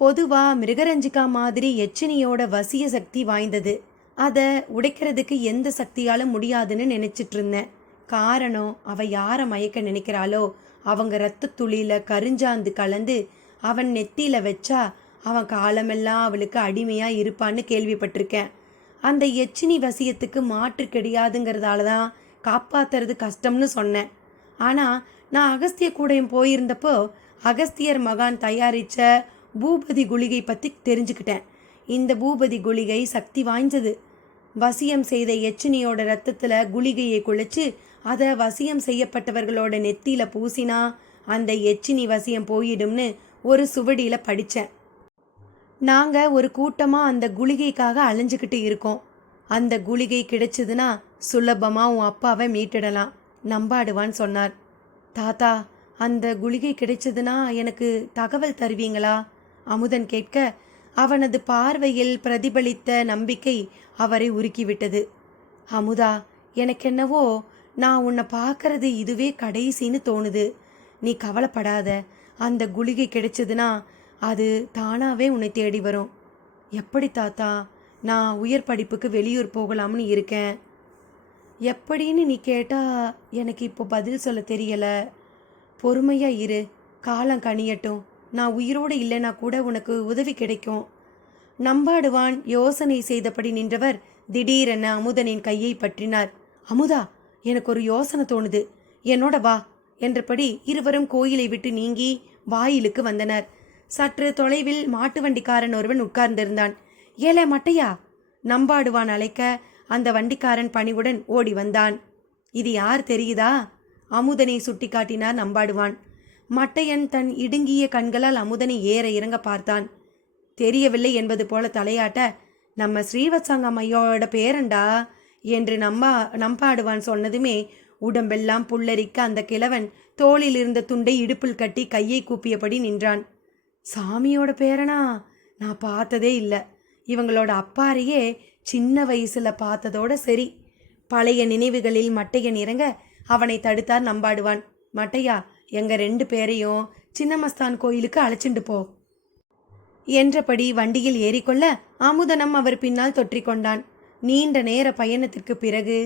பொதுவா மிருகரஞ்சிகா மாதிரி எச்சினியோட வசிய சக்தி வாய்ந்தது. அதை உடைக்கிறதுக்கு எந்த சக்தியாலும் முடியாதுன்னு நினைச்சிட்டு இருந்தேன். காரணம், அவ யாரை மயக்க நினைக்கிறாளோ அவங்க இரத்த துளியில கருஞ்சாந்து கலந்து அவன் நெத்தியில வச்சா அவன் காலமெல்லாம் அவளுக்கு அடிமையா இருப்பான்னு கேள்விப்பட்டிருக்கேன். அந்த எச்சினி வசியத்துக்கு மாற்று கிடையாதுங்கிறதால தான் காப்பாத்துறது கஷ்டம்னு சொன்னேன். ஆனால் நான் அகஸ்திய கூடையும் போயிருந்தப்போ அகஸ்தியர் மகான் தயாரித்த பூபதி குளிகை பற்றி தெரிஞ்சுக்கிட்டேன். இந்த பூபதி குளிகை சக்தி வாய்ந்தது. வசியம் செய்த எச்சினியோட ரத்தத்தில் குளிகையை குழைச்சி அதை வசியம் செய்யப்பட்டவர்களோட நெத்தியில் பூசினா அந்த எச்சினி வசியம் போயிடும்னு ஒரு சுவடியில் படித்தேன். நாங்கள் ஒரு கூட்டமாக அந்த குளிகைக்காக அலைஞ்சிக்கிட்டு இருக்கோம். அந்த குளிகை கிடைச்சதுன்னா சுலபமாக உன் அப்பாவை மீட்டிடலாம், நம்பாடுவான்னு சொன்னார். தாத்தா, அந்த குளிகை கிடைச்சதுன்னா எனக்கு தகவல் தருவீங்களா? அமுதன் கேட்க அவனது பார்வையில் பிரதிபலித்த நம்பிக்கை அவரை உருக்கிவிட்டது. அமுதா, எனக்கென்னவோ நான் உன்னை பார்க்கறது இதுவே கடைசின்னு தோணுது. நீ கவலைப்படாத. அந்த குளிகை கிடைச்சதுன்னா அது தானாகவே உன்னை தேடி வரும். எப்படி தாத்தா? நான் உயர் படிப்புக்கு வெளியூர் போகலாம்னு இருக்கேன். எப்படின்னு நீ கேட்டா எனக்கு இப்போ பதில் சொல்ல தெரியல. பொறுமையா இரு, காலம் கனியட்டும். நான் உயிரோடு இல்லைனா கூட உனக்கு உதவி கிடைக்கும். நம்பாடுவான் யோசனை செய்தபடி நின்றவர் திடீரென அமுதனின் கையை பற்றினார். அமுதா, எனக்கு ஒரு யோசனை தோணுது, என்னோட வா என்றபடி இருவரும் கோயிலை விட்டு நீங்கி வாயிலுக்கு வந்தனர். சற்று தொலைவில் மாட்டு வண்டிக்காரன் ஒருவன் உட்கார்ந்திருந்தான். ஏலே மட்டையா, நம்பாடுவான் அழைக்க அந்த வண்டிக்காரன் பணிவுடன் ஓடி வந்தான். இது யார் தெரியுதா? அமுதனை சுட்டி காட்டினார் நம்பாடுவான். மட்டையன் தன் இடுங்கிய கண்களால் அமுதனை ஏற இறங்க பார்த்தான். தெரியவில்லை என்பது போல தலையாட்ட, நம்ம ஸ்ரீவத்சங்கம் ஐயோட பேரண்டா என்று நம்பாடுவான் சொன்னதுமே உடம்பெல்லாம் புல்லரிக்க அந்த கிழவன் தோளில் இருந்த துண்டை இடுப்பில் கட்டி கையை கூப்பியபடி நின்றான். சாமியோட பேரனா? நான் பார்த்ததே இல்லை. இவங்களோட அப்பாரையே சின்ன வயசுல பார்த்ததோட சரி. பழைய நினைவுகளில் மட்டையன் இறங்க அவனை தடுத்தார் நம்பாடுவான். மட்டையா, எங்க 2 பேரையும் சின்னமஸ்தான் கோயிலுக்கு அழைச்சிண்டு போ என்றபடி வண்டியில் ஏறிக்கொள்ள அமுதனம் அவர் பின்னால் தொற்றிக்கொண்டான். நீண்ட நேர பயணத்திற்கு பிறகு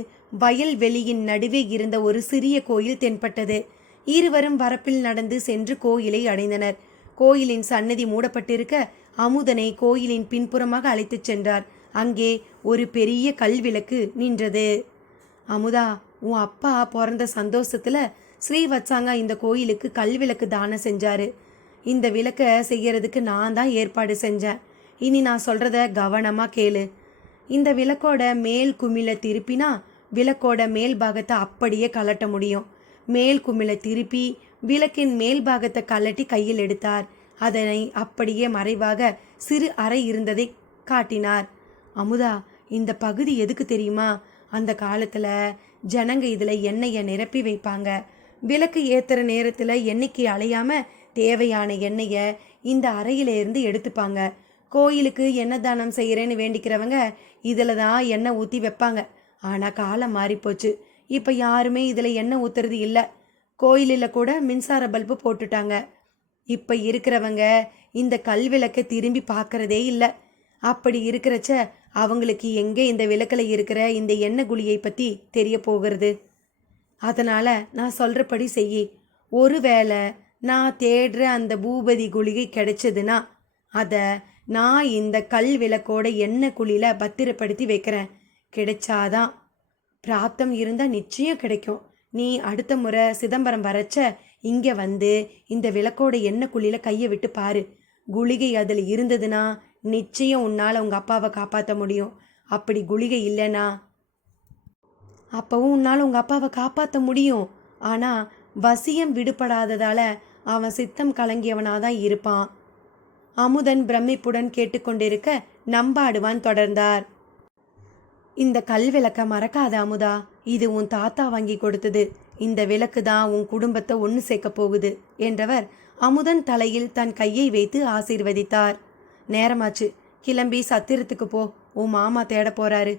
வயல்வெளியின் நடுவே இருந்த ஒரு சிறிய கோயில் தென்பட்டது. இருவரும் வரப்பில் நடந்து சென்று கோயிலை அடைந்தனர். கோயிலின் சன்னதி மூடப்பட்டிருக்க அமுதனை கோயிலின் பின்புறமாக அழைத்துச் சென்றார். அங்கே ஒரு பெரிய கல்விளக்கு நின்றது. அமுதா, உன் அப்பா பிறந்த சந்தோஷத்துல ஸ்ரீவத்சாங்கா இந்த கோயிலுக்கு கல்விளக்கு தானம் செஞ்சாரு. இந்த விளக்க செய்யறதுக்கு நான் தான் ஏற்பாடு செஞ்சேன். இனி நான் சொல்றத கவனமா கேளு. இந்த விளக்கோட மேல் குமிழ திருப்பினா விளக்கோட மேல் பாகத்தை அப்படியே கலட்ட முடியும். மேல் குமிழ திருப்பி விளக்கின் மேல் பாகத்தை கலட்டி கையில் எடுத்தார். அதனை அப்படியே மறைவாக சிறு அறை இருந்ததை காட்டினார். அமுதா, இந்த பகுதி எதுக்கு தெரியுமா? அந்த காலத்துல ஜனங்க இதுல எண்ணெயை நிரப்பி வைப்பாங்க. விளக்கு ஏத்துற நேரத்துல எண்ணெய்க்கு அலையாம தேவையான எண்ணெயை இந்த அறையில இருந்து எடுத்துப்பாங்க. கோயிலுக்கு எண்ணெய் தானம் செய்யறேன்னு வேண்டிக்கிறவங்க இதுல தான் எண்ணெய் ஊற்றி வைப்பாங்க. ஆனா காலம் மாறிப்போச்சு. இப்ப யாருமே இதுல எண்ணெய் ஊத்துறது இல்லை. கோயிலில் கூட மின்சார பல்பு போட்டுட்டாங்க. இப்ப இருக்கிறவங்க இந்த கல்விளக்கை திரும்பி பார்க்கறதே இல்லை. அப்படி இருக்கிறச்ச அவங்களுக்கு எங்கே இந்த விளக்கில் இருக்கிற இந்த எண்ணெய் குழியை பற்றி தெரிய போகிறது. அதனால நான் சொல்றபடி செய்யி. ஒருவேளை நான் தேடுற அந்த பூபதி குழிகை கிடைச்சதுன்னா அதை நான் இந்த கல் விளக்கோட எண்ணெய் குழியில பத்திரப்படுத்தி வைக்கிறேன். கிடைச்சாதான், பிராப்தம் இருந்தால் நிச்சயம் கிடைக்கும். நீ அடுத்த முறை சிதம்பரம் வரச்ச இங்கே வந்து இந்த விளக்கோட எண்ணெய் குழியில கையை விட்டு பாரு. குளிகை அதில் இருந்ததுன்னா நிச்சயம் உன்னால் உங்கள் அப்பாவை காப்பாற்ற முடியும். அப்படி குளிகை இல்லைனா அப்பவும் உன்னால் உங்கள் அப்பாவை காப்பாற்ற முடியும். ஆனால் வசியம் விடுபடாததால அவன் சித்தம் கலங்கியவனாக தான் இருப்பான். அமுதன் பிரமிப்புடன் கேட்டுக்கொண்டிருக்க நம்பாடுவான் தொடர்ந்தார். இந்த கல் விளக்க மறக்காத அமுதா. இது உன் தாத்தா வாங்கி கொடுத்தது. இந்த விளக்கு தான் உன் குடும்பத்தை ஒன்று சேர்க்க போகுது என்றவர் அமுதன் தலையில் தன் கையை வைத்து ஆசீர்வதித்தார். நேரமாச்சு, கிளம்பி சத்திரத்துக்கு போ. உன் மாமா தேட போறாரு.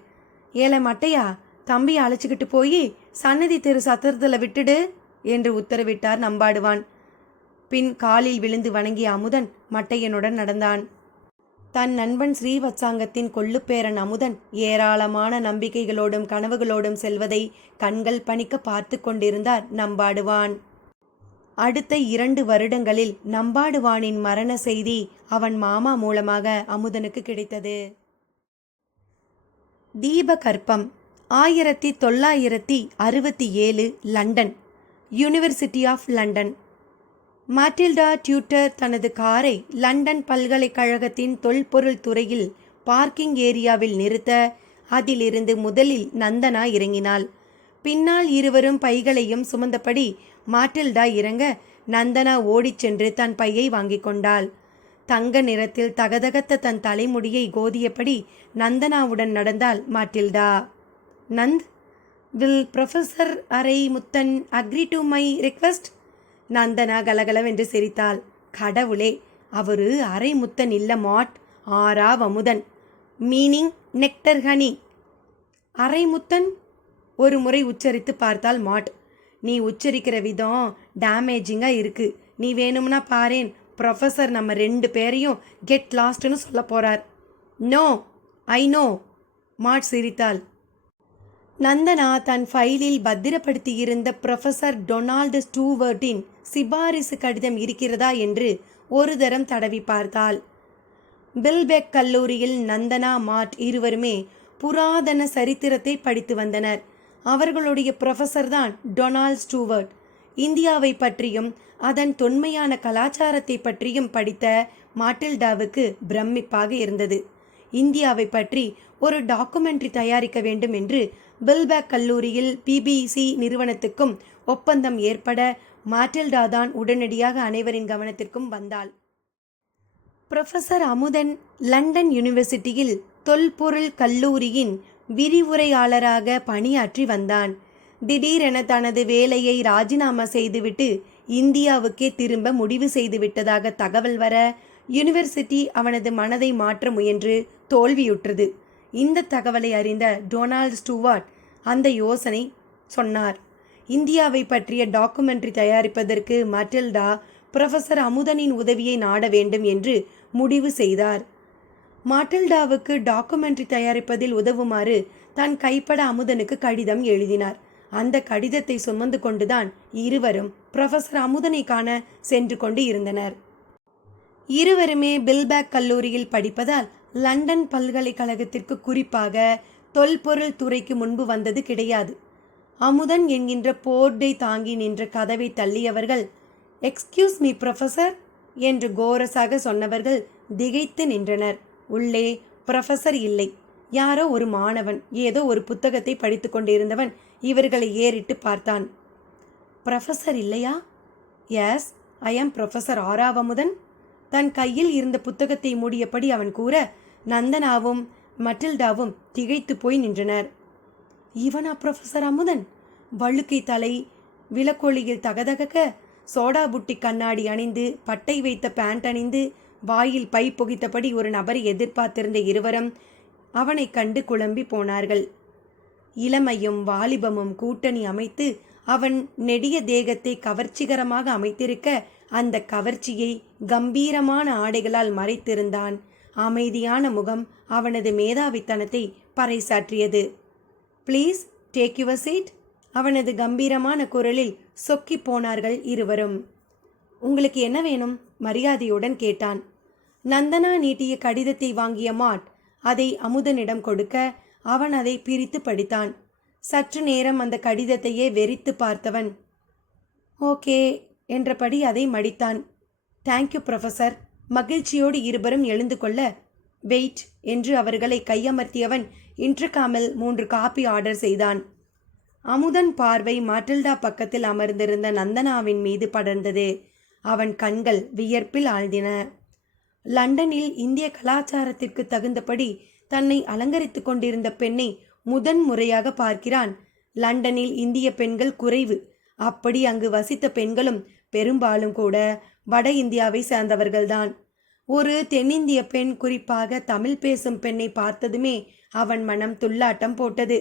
ஏல மட்டையா, தம்பியை அழைச்சிக்கிட்டு போய் சன்னதி தெரு சத்திரத்தில் விட்டுடு என்று உத்தரவிட்டார் நம்பாடுவான். பின் காலில் விழுந்து வணங்கிய அமுதன் மட்டையனுடன் நடந்தான். தன் நண்பன் ஸ்ரீவத்சாங்கத்தின் கொள்ளுப்பேரன் அமுதன் ஏராளமான நம்பிக்கைகளோடும் கனவுகளோடும் செல்வதை கண்கள் பணிக்க பார்த்து கொண்டிருந்தார் நம்பாடுவான். அடுத்த 2 வருடங்களில் நம்பாடுவானின் மரண செய்தி அவன் மாமா மூலமாக அமுதனுக்கு கிடைத்தது. தீபகற்பம் 1967 London, university of London. Matilda tutor தனது காரை லண்டன் பல்கலைக்கழகத்தின் தொல்பொருள் துறையில் பார்க்கிங் ஏரியாவில் நிறுத்த அதிலிருந்து முதலில் நந்தனா இறங்கினாள். பின்னால் இருவரும் பைகளையும் சுமந்தபடி மாட்டில்டா இறங்க நந்தனா ஓடிச் சென்று தன் பையை வாங்கி கொண்டாள். தங்க நிறத்தில் தகதகத்த தன் தலைமுடியை கோதியபடி நந்தனாவுடன் நடந்தாள் மாட்டில்டா. Nand, will professor Arai Muthan agree to my request? Nandana கலகலவென்று சிரித்தாள். கடவுளே, அவரு அரை முத்தன் இல்ல mad, Aaraav Amudhan. Meaning nectar honey. Arai Muthan ஒரு முறை உச்சரித்து பார்த்தாள் மாட். நீ உச்சரிக்கிற விதம் டேமேஜிங்காக இருக்கு. நீ வேணும்னா பாரேன், ப்ரொஃபஸர் நம்ம 2 பேரையும் கெட் லாஸ்ட்னு சொல்ல போறார். No, I know. மாட் சிரித்தாள். நந்தனா தன் ஃபைலில் பத்திரப்படுத்தியிருந்த ப்ரொஃபஸர் டொனால்டு ஸ்டூவர்ட்டின் சிபாரிசு கடிதம் இருக்கிறதா என்று ஒரு தரம் தடவி பார்த்தாள். பில்பெக் கல்லூரியில் நந்தனா, மாட் இருவருமே புராதன சரித்திரத்தை படித்து வந்தனர். அவர்களுடைய ப்ரொஃபஸர் தான் டொனால்ட் ஸ்டூவர்ட். இந்தியாவை பற்றியும் அதன் தொன்மையான கலாச்சாரத்தை பற்றியும் படித்த மாட்டில்டாவுக்கு பிரமிப்பாக இருந்தது. இந்தியாவை பற்றி ஒரு டாக்குமெண்ட்ரி தயாரிக்க வேண்டும் என்று பில்பெக் கல்லூரியில் பிபிசி நிறுவனத்துக்கும் ஒப்பந்தம் ஏற்பட மாட்டில்டா தான் உடனடியாக அனைவரின் கவனத்திற்கும் வந்தாள். ப்ரொஃபஸர் அமுதன் லண்டன் யூனிவர்சிட்டியில் தொல்பொருள் கல்லூரியின் விரிவுரையாளராக பணியாற்றி வந்தான். திடீரென தனது வேலையை ராஜினாமா செய்துவிட்டு இந்தியாவுக்கே திரும்ப முடிவு செய்துவிட்டதாக தகவல் வர யூனிவர்சிட்டி அவனது மனதை மாற்ற முயன்று தோல்வியுற்றது. இந்த தகவலை அறிந்த டொனால்ட் ஸ்டூவர்ட் அந்த யோசனை சொன்னார். இந்தியாவை பற்றிய டாக்குமெண்ட்ரி தயாரிப்பதற்கு மாட்டில்டா ப்ரொஃபஸர் அமுதனின் உதவியை நாட வேண்டும் என்று முடிவு செய்தார். மாட்டில்டாவுக்கு டாக்குமெண்ட்ரி தயாரிப்பதில் உதவுமாறு தன் கைப்பட அமுதனுக்கு கடிதம் எழுதினார். அந்த கடிதத்தை சுமந்து கொண்டுதான் இருவரும் ப்ரொஃபஸர் அமுதனை காண சென்று கொண்டு இருந்தனர். இருவருமே பில்பேக் கல்லூரியில் படிப்பதால் லண்டன் பல்கலைக்கழகத்திற்கு, குறிப்பாக தொல்பொருள் துறைக்கு முன்பு வந்தது கிடையாது. அமுதன் என்கின்ற போர்டை தாங்கி நின்ற கதவை தள்ளியவர்கள், எக்ஸ்கியூஸ் மீ ப்ரொஃபஸர் என்று கோரஸாக சொன்னவர்கள் திகைத்து நின்றனர். உள்ளே ப்ரொஃபஸர் இல்லை, யாரோ ஒரு மாணவன், ஏதோ ஒரு புத்தகத்தை படித்து கொண்டிருந்தவன் இவர்களை ஏறிட்டு பார்த்தான். ப்ரொஃபஸர் இல்லையா? எஸ், ஐ ஆம் ப்ரொஃபஸர் ஆராவ் அமுதன். தன் கையில் இருந்த புத்தகத்தை மூடியபடி அவன் கூற, நந்தனாவும் மட்டில்டாவும் திகைத்து போய் நின்றனர். இவனா ப்ரொஃபஸர் அமுதன்? வழுக்கை தலை, விளக்கொளியில் தகதகக்க, சோடா புட்டி கண்ணாடி அணிந்து, பட்டை வைத்த பேண்ட் அணிந்து, வாயில் பை புகித்தபடி ஒரு நபரை எதிர்பார்த்திருந்த இருவரும் அவனை கண்டு குழம்பி போனார்கள். இளமையும் வாலிபமும் கூட்டணி அமைத்து அவன் நெடிய தேகத்தை கவர்ச்சிகரமாக அமைத்திருக்க, அந்த கவர்ச்சியை கம்பீரமான ஆடைகளால் மறைத்திருந்தான். அமைதியான முகம் அவனது மேதாவித்தனத்தை பறைசாற்றியது. Please take your seat. அவனது கம்பீரமான குரலில் சொக்கி போனார்கள் இருவரும். உங்களுக்கு என்ன வேணும்? மரியாதையுடன் கேட்டான். நந்தனா நீட்டிய கடிதத்தை வாங்கிய மாட் அதை அமுதனிடம் கொடுக்க, அவன் அதை பிரித்து படித்தான். சற்று நேரம் அந்த கடிதத்தையே வெறித்து பார்த்தவன் ஓகே என்றபடி அதை மடித்தான். Thank you professor. மகிழ்ச்சியோடு இருவரும் எழுந்து கொள்ள, வெயிட் என்று அவர்களை கையமர்த்தியவன் இன்டர்காமில் 3 காபி ஆர்டர் செய்தான். அமுதன் பார்வை மாட்டில்டா பக்கத்தில் அமர்ந்திருந்த நந்தனாவின் மீது படர்ந்தது. அவன் கண்கள் வியர்ப்பில் ஆழ்ந்தின. லண்டனில் இந்திய கலாச்சாரத்திற்கு தகுந்தபடி தன்னை அலங்கரித்து கொண்டிருந்த பெண்ணை முதன் முறையாக பார்க்கிறான். லண்டனில் இந்திய பெண்கள் குறைவு. அப்படி அங்கு வசித்த பெண்களும் பெரும்பாலும் கூட வட இந்தியாவை சேர்ந்தவர்கள்தான். ஒரு தென்னிந்திய பெண், குறிப்பாக தமிழ் பேசும் பெண்ணை பார்த்ததுமே அவன் மனம் துள்ளாட்டம் போட்டது.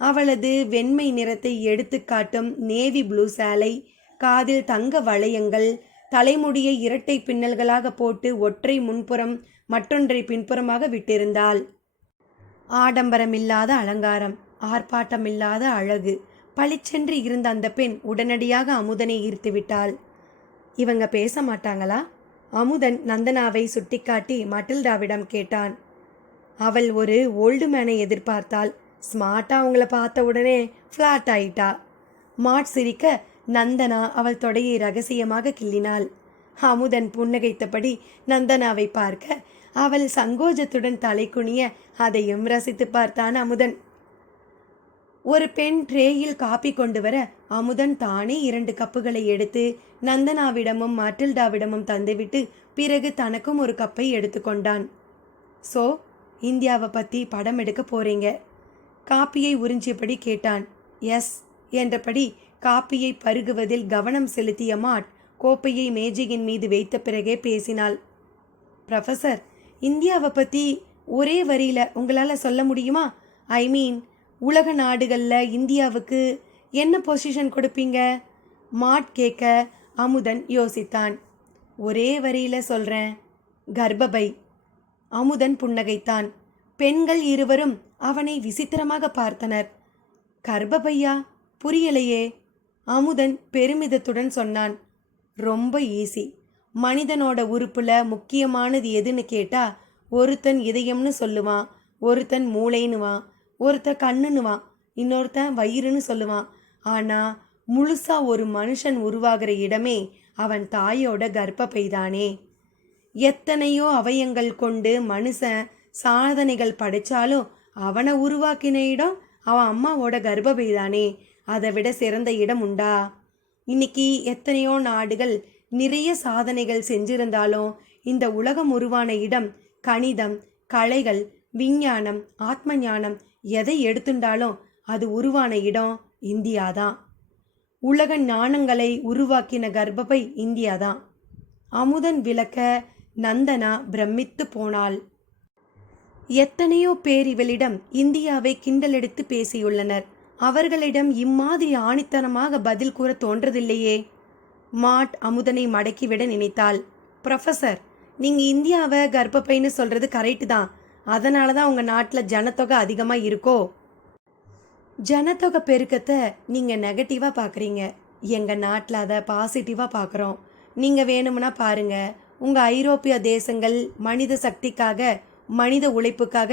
அவளது வெண்மை நிறத்தை எடுத்து காட்டும் நேவி ப்ளூ சேலை, காதில் தங்க வளையங்கள், தலைமுடியை இரட்டை பின்னல்களாக போட்டு ஒற்றை முன்புறம் மற்றொன்றை பின்புறமாக விட்டிருந்தாள். ஆடம்பரமில்லாத அலங்காரம், ஆர்ப்பாட்டமில்லாத அழகு, பளிச்சென்று இருந்த அந்த பெண் உடனடியாக அமுதனை ஈர்த்துவிட்டாள். இவங்க பேச மாட்டாங்களா? அமுதன் நந்தனாவை சுட்டிக்காட்டி மட்டில்டாவிடம் கேட்டான். அவள் ஒரு ஓல்டு மேனை எதிர்பார்த்தாள். ஸ்மார்ட்டாக அவங்கள பார்த்த உடனே ஃப்ளாட் ஆயிட்டா. மாட் சிரிக்க, நந்தனா அவள் தொடையை ரகசியமாக கிள்ளினாள். அமுதன் புன்னகைத்தபடி நந்தனாவை பார்க்க, அவள் சங்கோஜத்துடன் தலை குனிய அதையும் ரசித்து பார்த்தான் அமுதன். ஒரு பெண் ட்ரேயில் காப்பி கொண்டு வர அமுதன் தானே 2 கப்புகளை எடுத்து நந்தனாவிடமும் மாட்டில்டாவிடமும் தந்துவிட்டு பிறகு தனக்கும் ஒரு கப்பை எடுத்துக்கொண்டான். ஸோ இந்தியாவை பற்றி படம் எடுக்க போறீங்க? காப்பியை உறிஞ்சியபடி கேட்டான். எஸ் என்றபடி காப்பியை பருகுவதில் கவனம் செலுத்திய மாட் கோப்பையை மேஜையின் மீது வைத்த பிறகே பேசினாள். ப்ரொஃபஸர், இந்தியாவை பற்றி ஒரே வரியில் உங்களால் சொல்ல முடியுமா? ஐ மீன், உலக நாடுகளில் இந்தியாவுக்கு என்ன பொசிஷன் கொடுப்பீங்க? மாட் கேட்க அமுதன் யோசித்தான். ஒரே வரியில சொல்றேன், கர்ப்பப்பை. அமுதன் புன்னகைத்தான். பெண்கள் இருவரும் அவனை விசித்திரமாக பார்த்தனர். கர்ப்பப்பையா? புரியலையே. அமுதன் பெருமிதத்துடன் சொன்னான். ரொம்ப ஈஸி. மனிதனோட உறுப்புல முக்கியமானது எதுன்னு கேட்டா ஒருத்தன் இதயம்னு சொல்லுவான், ஒருத்தன் மூளைன்னுவான், ஒருத்தன் கண்ணுன்னுவான், இன்னொருத்தன் வயிறுன்னு சொல்லுவான். ஆனா முழுசா ஒரு மனுஷன் உருவாகிற இடமே அவன் தாயோட கர்ப்பப்பை தானே. எத்தனையோ அவயங்கள் கொண்டு மனுஷன் சாதனைகள் படைச்சாலும் அவனை உருவாக்கின இடம் அவன் அம்மாவோட கர்ப்பப்பை தானே. அதை விட சிறந்த இடம் உண்டா? இன்னைக்கு எத்தனையோ நாடுகள் நிறைய சாதனைகள் செஞ்சிருந்தாலும் இந்த உலகம் உருவான இடம், கணிதம், கலைகள், விஞ்ஞானம், ஆத்ம ஞானம் எதை எடுத்துட்டாலும் அது உருவான இடம் இந்தியாதான். உலக ஞானங்களை உருவாக்கின கர்ப்பப்பை இந்தியாதான். அமுதன் விளக்க நந்தனா பிரமித்து போனாள். எத்தனையோ பேர் இவளிடம் இந்தியாவை கிண்டலெடுத்து பேசியுள்ளனர். அவர்களிடம் இம்மாதிரி ஆணித்தனமாக பதில் கூற தோன்றதில்லையே. மாட் அமுதனை மடக்கிவிட நினைத்தாள். ப்ரொஃபஸர், நீங்க இந்தியாவை கர்ப்பப்பைன்னு சொல்றது கரெக்டு தான். அதனால தான் உங்க நாட்டில் ஜனத்தொகை அதிகமாக இருக்கோ? ஜனத்தொகை பெருக்கத்தை நீங்க நெகட்டிவா பார்க்குறீங்க. எங்க நாட்டில் அதை பாசிட்டிவாக பார்க்குறோம். நீங்க வேணும்னா பாருங்க, உங்க ஐரோப்பிய தேசங்கள் மனித சக்திக்காக, மனித உழைப்புக்காக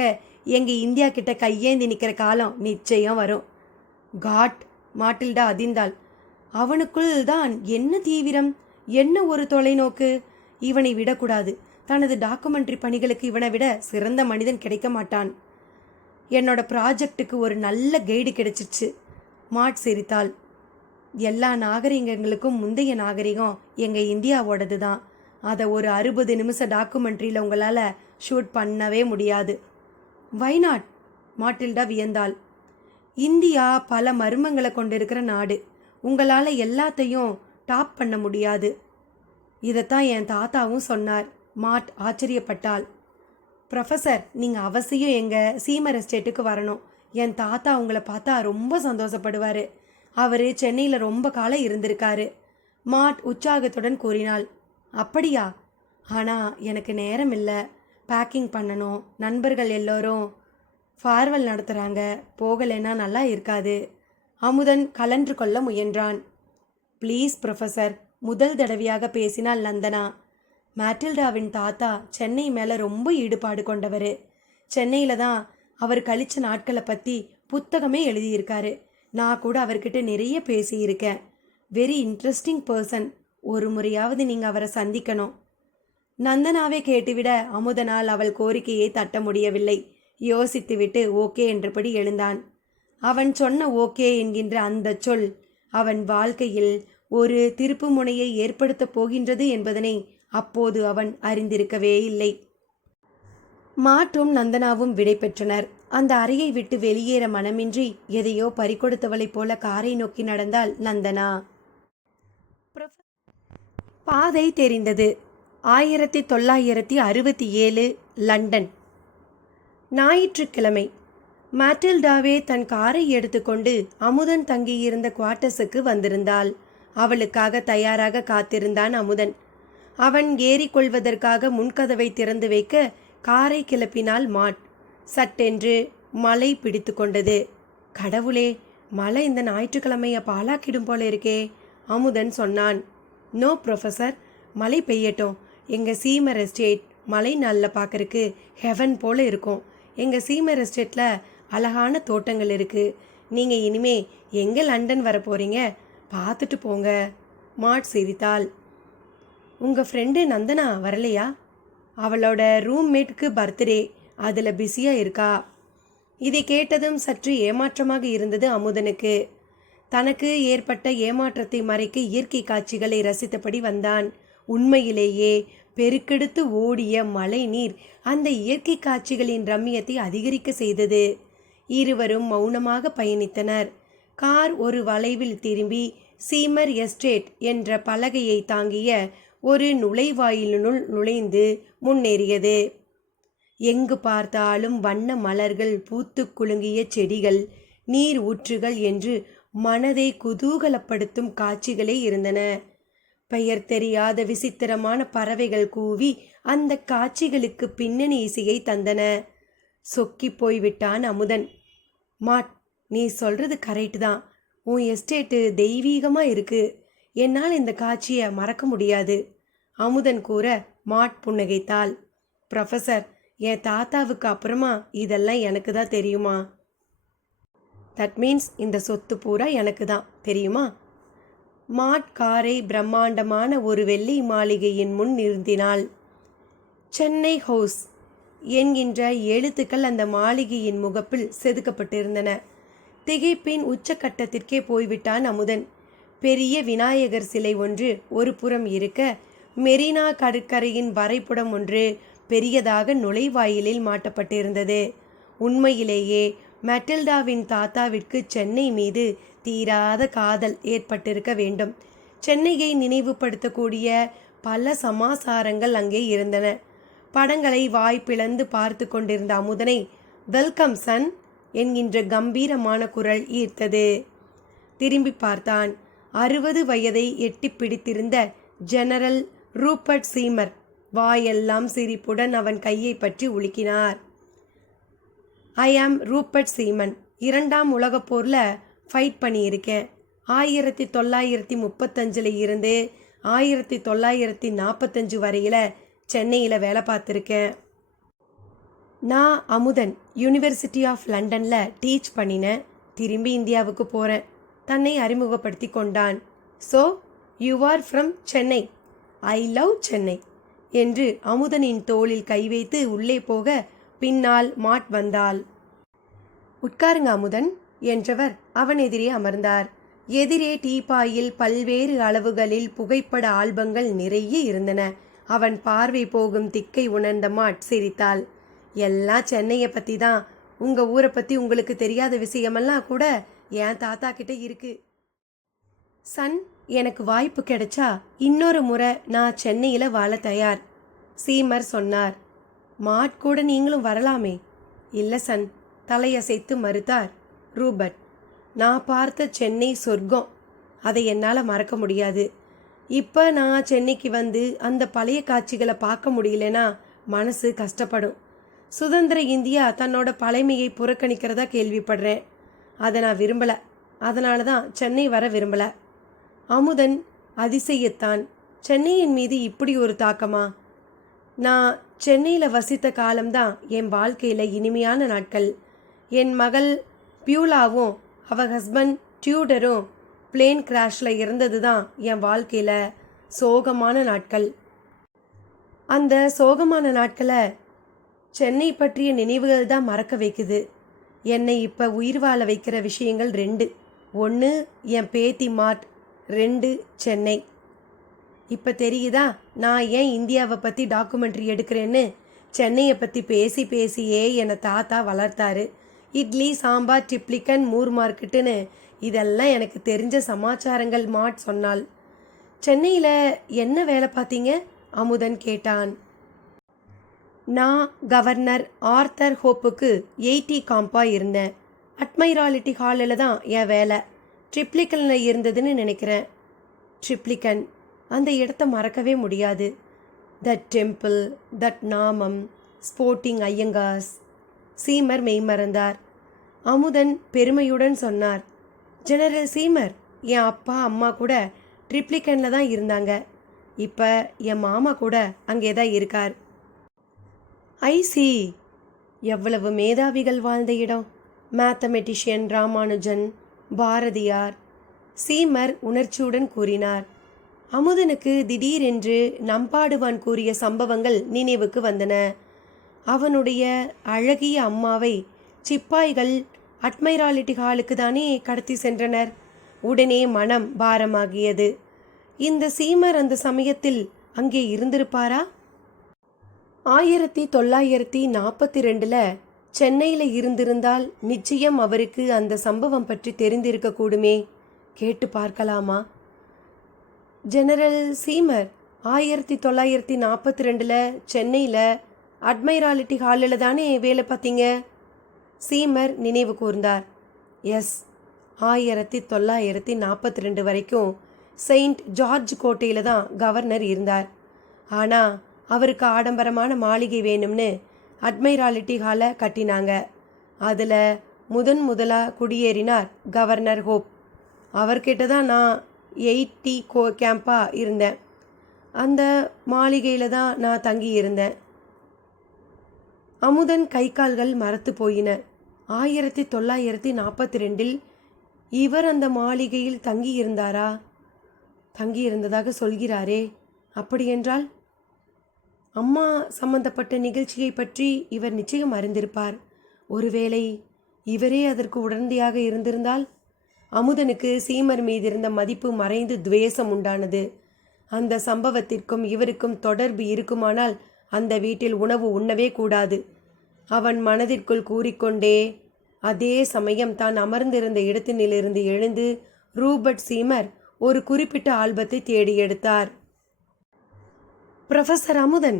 எங்க இந்தியா கிட்ட கையேந்தி நிற்கிற காலம் நிச்சயம் வரும். காட், மாட்டில்டா அதிர்ந்தாள். அவனுக்குள் தான் என்ன தீவிரம், என்ன ஒரு தொலைநோக்கு. இவனை விடக்கூடாது. தனது டாக்குமெண்ட்ரி பணிகளுக்கு இவனை விட சிறந்த மனிதன் கிடைக்க மாட்டான். என்னோட ப்ராஜெக்டுக்கு ஒரு நல்ல கைடு கிடைச்சிச்சு. மாட் சிரித்தாள். எல்லா நாகரிகங்களுக்கும் முந்தைய நாகரிகம் எங்கள் இந்தியாவோடது தான். அதை ஒரு 60 நிமிஷ டாக்குமெண்ட்ரியில் உங்களால் ஷூட் பண்ணவே முடியாது. வைநாட்? மாட்டில்டா வியந்தாள். இந்தியா பல மர்மங்களை கொண்டிருக்கிற நாடு. உங்களால் எல்லாத்தையும் டாப் பண்ண முடியாது. இதைத்தான் என் தாத்தாவும் சொன்னார். மாட் ஆச்சரியப்பட்டாள். ப்ரொஃபஸர், நீங்கள் அவசியம் எங்கள் சீமர் எஸ்டேட்டுக்கு வரணும். என் தாத்தா உங்களை பார்த்தா ரொம்ப சந்தோஷப்படுவார். அவர் சென்னையில் ரொம்ப காலம் இருந்திருக்காரு. மாட் உற்சாகத்துடன் கூறினாள். அப்படியா? ஆனால் எனக்கு நேரம் இல்லை. பேக்கிங் பண்ணணும். நண்பர்கள் எல்லோரும் ஃபார்வெல் நடத்துகிறாங்க. போகலைன்னா நல்லா இருக்காது. அமுதன் கலன்று கொள்ள முயன்றான். ப்ளீஸ் ப்ரொஃபஸர், முதல் தடவையாக பேசினாள் நந்தனா. மேட்டில்டாவின் தாத்தா சென்னை மேலே ரொம்ப ஈடுபாடு கொண்டவர். சென்னையில் தான் அவர் கழிச்ச நாட்களை பற்றி புத்தகமே எழுதியிருக்காரு. நான் கூட அவர்கிட்ட நிறைய பேசியிருக்கேன். Very interesting person. ஒரு முறையாவது நீங்கள் அவரை சந்திக்கணும். நந்தனாவே கேட்டுவிட அமுதனால் அவள் கோரிக்கையை தட்ட முடியவில்லை. யோசித்துவிட்டு ஓகே என்றபடி எழுந்தான். அவன் சொன்ன ஓகே என்கின்ற அந்த சொல் அவன் வாழ்க்கையில் ஒரு திருப்பு முனையை ஏற்படுத்தப் போகின்றது என்பதனை அப்போது அவன் அறிந்திருக்கவே இல்லை. மாட்டும் நந்தனாவும் விடை பெற்றனர். அந்த அறையை விட்டு வெளியேற மனமின்றி எதையோ பறிகொடுத்தவளைப் போல காரை நோக்கி நடந்தாள் நந்தனா. பாதை தெரிந்தது. 1967 லண்டன். ஞாயிற்றுக்கிழமை. மேட்டில்டாவே தன் காரை எடுத்துக்கொண்டு அமுதன் தங்கியிருந்த குவார்ட்டர்ஸுக்கு வந்திருந்தாள். அவளுக்காக தயாராக காத்திருந்தான் அமுதன். அவன் ஏறிக்கொள்வதற்காக முன்கதவை திறந்து வைக்க காரை கிளப்பினாள் மாட். சட்டென்று மழை பிடித்து கொண்டது. கடவுளே, மழை இந்த ஞாயிற்றுக்கிழமையை பாலாக்கிடும் போல இருக்கே, அமுதன் சொன்னான். நோ ப்ரொஃபஸர், மழை பெய்யட்டும். எங்கள் சீமர் எஸ்டேட் மழை நாளில் பார்க்கறக்கு ஹெவன் போல் இருக்கும். எங்கள் சீமர் எஸ்டேட்டில் அழகான தோட்டங்கள் இருக்குது. நீங்கள் இனிமே எங்கே லண்டன் வர போகிறீங்க, பார்த்துட்டு போங்க. மாட் சிரித்தாள். உங்கள் ஃப்ரெண்டு நந்தனா வரலையா? அவளோட ரூம்மேட்டுக்கு பர்த்டே, அதில் பிஸியாக இருக்கா. இதை கேட்டதும் சற்று ஏமாற்றமாக இருந்தது அமுதனுக்கு. தனக்கு ஏற்பட்ட ஏமாற்றத்தை மறைக்க இயற்கை காட்சிகளை ரசித்தபடி வந்தான். உண்மையிலேயே பெருக்கெடுத்து ஓடிய மழை நீர் அந்த இயற்கை காட்சிகளின் ரம்மியத்தை அதிகரிக்க செய்தது. இருவரும் மௌனமாக பயணித்தனர். கார் ஒரு வளைவில் திரும்பி சீமர் எஸ்டேட் என்ற பலகையை தாங்கிய ஒரு நுழைவாயிலுள் நுழைந்து முன்னேறியது. எங்கு பார்த்தாலும் வண்ண மலர்கள், பூத்து குலுங்கிய செடிகள், நீர் ஊற்றுகள் என்று மனதை குதூகலப்படுத்தும் காட்சிகளே இருந்தன. பெயர் தெரியாத விசித்திரமான பறவைகள் கூவி அந்த காட்சிகளுக்கு பின்னணி இசையை தந்தன. சொக்கி போய்விட்டான் அமுதன். மாட், நீ சொல்றது கரெக்டு தான். உன் எஸ்டேட்டு தெய்வீகமா இருக்கு. என்னால் இந்த காட்சியை மறக்க முடியாது. அமுதன் கூற மாட் புன்னகைத்தாள். ப்ரொஃபஸர், என் தாத்தாவுக்கு அப்புறமா இதெல்லாம் எனக்கு தான் தெரியுமா? தட் மீன்ஸ் இந்த சொத்து பூரா எனக்கு தான் தெரியுமா? மாட் காரை பிரம்மாண்டமான ஒரு வெள்ளை மாளிகையின் முன் நிறுத்தினாள். சென்னை ஹவுஸ் என்கின்ற எழுத்துக்கள் அந்த மாளிகையின் முகப்பில் செதுக்கப்பட்டிருந்தன. திகைப்பின் உச்சக்கட்டத்திற்கே போய்விட்டான் அமுதன். பெரிய விநாயகர் சிலை ஒன்று ஒரு புறம் இருக்க, மெரினா கடற்கரையின் வரைபடம் ஒன்று பெரியதாக நுழைவாயிலில் மாட்டப்பட்டிருந்தது. உண்மையிலேயே மெட்டில்டாவின் தாத்தாவிற்கு சென்னை மீது தீராத காதல் ஏற்பட்டிருக்க வேண்டும். சென்னையை நினைவுபடுத்தக்கூடிய பல சமாசாரங்கள் அங்கே இருந்தன. படங்களை வாய் பிளந்து பார்த்து கொண்டிருந்த அமுதனை வெல்கம் சன் என்கின்ற கம்பீரமான குரல் ஈர்த்தது. திரும்பி பார்த்தான். 60 வயதை எட்டி பிடித்திருந்த ஜெனரல் ரூபர்ட் சீமர் வாயெல்லாம் சிரிப்புடன் அவன் கையை பற்றி உலுக்கினார். ஐ ஆம் ரூபர்ட் சீமன். 2ஆம் உலகப் போரில் ஃபைட் பண்ணியிருக்கேன். 1935 இருந்து 1945 வரையில் சென்னையில் வேலை பார்த்துருக்கேன். நான் அமுதன் யூனிவர்சிட்டி ஆஃப் லண்டனில் டீச் பண்ணினேன். திரும்பி இந்தியாவுக்கு போகிறேன். தன்னை அறிமுகப்படுத்தி கொண்டான். So you are from Chennai. I love Chennai என்று அமுதனின் தோளில் கை வைத்து உள்ளே போக பின்னால் மாட் வந்தாள். உட்காருங்க அமுதன் என்றவர் அவன் எதிரே அமர்ந்தார். எதிரே டீப்பாயில் பல்வேறு அளவுகளில் புகைப்பட ஆல்பங்கள் நிறைய இருந்தன. அவன் பார்வை போகும் திக்கை உணர்ந்த மாட் சிரித்தாள். எல்லாம் சென்னையை பற்றி தான். உங்கள் ஊரை பற்றி உங்களுக்கு தெரியாத விஷயமெல்லாம் கூட என் தாத்தா கிட்ட இருக்கு. சன், எனக்கு வாய்ப்பு கிடைச்சா இன்னொரு முறை நான் சென்னையில் வாழ தயார், சீமர் சொன்னார். மாட் கூட நீங்களும் வரலாமே. இல்லை சன், தலையசைத்து மறுத்தார் ரூபர்ட். நான் பார்த்த சென்னை சொர்க்கம். அதை என்னால் மறக்க முடியாது. இப்போ நான் சென்னைக்கு வந்து அந்த பழைய காட்சிகளை பார்க்க முடியலனா மனசு கஷ்டப்படும். சுதந்திர இந்தியா தன்னோட பழமையை புறக்கணிக்கிறதா கேள்விப்படுறேன். அதை நான் விரும்பலை. அதனால தான் சென்னை வர விரும்பலை. அமுதன் அதிசயத்தான். சென்னையின் மீது இப்படி ஒரு தாக்கமா? நான் சென்னையில் வசித்த காலம்தான் என் வாழ்க்கையில் இனிமையான நாட்கள். என் மகள் பியூலாவும் அவள் ஹஸ்பண்ட் டியூடரும் பிளேன் கிராஷில் இருந்தது தான் என் வாழ்க்கையில் சோகமான நாட்கள். அந்த சோகமான நாட்களை சென்னை பற்றிய நினைவுகள் தான் மறக்க வைக்குது. என்னை இப்போ உயிர் வாழ வைக்கிற விஷயங்கள் 2. 1 என் பேத்தி மாட், 2 சென்னை. இப்போ தெரியுதா நான் ஏன் இந்தியாவை பற்றி டாக்குமெண்ட்ரி எடுக்கிறேன்னு? சென்னையை பற்றி பேசி பேசியே என்னை தாத்தா வளர்த்தாரு. இட்லி சாம்பார் டிப்ளிகன் மூர் மார்க்கெட்டுன்னு இதெல்லாம் எனக்கு தெரிஞ்ச சமாச்சாரங்கள் மாட் சொன்னாள். சென்னையில் என்ன வேலை பார்த்தீங்க? அமுதன் கேட்டான். நான் கவர்னர் ஆர்த்தர் ஹோப்புக்கு 80 காம்பாக இருந்தேன். அட்மைராலிட்டி ஹாலில் தான் என் வேலை. ட்ரிப்ளிகனில் இருந்ததுன்னு நினைக்கிறேன். ட்ரிப்ளிகன், அந்த இடத்த மறக்கவே முடியாது. தட் டெம்பிள், தட் நாமம், ஸ்போர்ட்டிங் ஐயங்காஸ். சீமர் மெய்மறந்தார். அமுதன் பெருமையுடன் சொன்னார். ஜெனரல் சீமர், என் அப்பா அம்மா கூட ட்ரிப்ளிகனில் தான் இருந்தாங்க. இப்போ என் மாமா கூட அங்கே தான் இருக்கார். ஐசி, எவ்வளவு மேதாவிகள் வாழ்ந்த இடம். மேத்தமெட்டிஷியன் ராமானுஜன், பாரதியார். சீமர் உணர்ச்சியுடன் கூறினார். அமுதனுக்கு திடீரென்று நம்பாடுவான் கூறிய சம்பவங்கள் நினைவுக்கு வந்தன. அவனுடைய அழகிய அம்மாவை சிப்பாய்கள் அட்மைராலிட்டி ஹாலுக்கு தானே கடத்தி சென்றனர். உடனே மனம் பாரமாகியது. இந்த சீமர் அந்த சமயத்தில் அங்கே இருந்திருப்பாரா? 1942 சென்னையில் இருந்திருந்தால் நிச்சயம் அவருக்கு அந்த சம்பவம் பற்றி தெரிந்திருக்கக்கூடுமே. கேட்டு பார்க்கலாமா? ஜெனரல் சீமர், 1942 சென்னையில் அட்மைராலிட்டி ஹாலில் தானே வேலை பார்த்தீங்க? சீமர் நினைவு கூர்ந்தார். எஸ், 1942 வரைக்கும் செயின்ட் ஜார்ஜ் கோட்டையில் தான் கவர்னர் இருந்தார். ஆனால் அவருக்கு ஆடம்பரமான மாளிகை வேணும்னு அட்மைராலிட்டி ஹாலை கட்டினாங்க. அதில் முதலாக குடியேறினார் கவர்னர் ஹோப். அவர்கிட்ட தான் நான் 8T கேம்பாக இருந்தேன். அந்த மாளிகையில் தான் நான் தங்கி இருந்தேன். அமுதன் கை கால்கள் மரத்து போயின. 1942 இவர் அந்த மாளிகையில் தங்கியிருந்தாரா? தங்கியிருந்ததாக சொல்கிறாரே, அப்படியென்றால் அம்மா சம்பந்தப்பட்ட நிகழ்ச்சியை பற்றி இவர் நிச்சயம் அறிந்திருப்பார். ஒருவேளை இவரே அதற்கு உடந்தையாக இருந்திருந்தால்? அமுதனுக்கு சீமர் மீதிருந்த மதிப்பு மறைந்து துவேஷம் உண்டானது. அந்த சம்பவத்திற்கும் இவருக்கும் தொடர்பு இருக்குமானால் அந்த வீட்டில் உணவு உண்ணவே கூடாது. அவன் மனதிற்குள் கூறிக்கொண்டே அதே சமயம் தான் அமர்ந்திருந்த இடத்தினிலிருந்து எழுந்து ரூபர்ட் சீமர் ஒரு குறிப்பிட்ட ஆல்பத்தை தேடி எடுத்தார். ப்ரொஃபஸர் அமுதன்,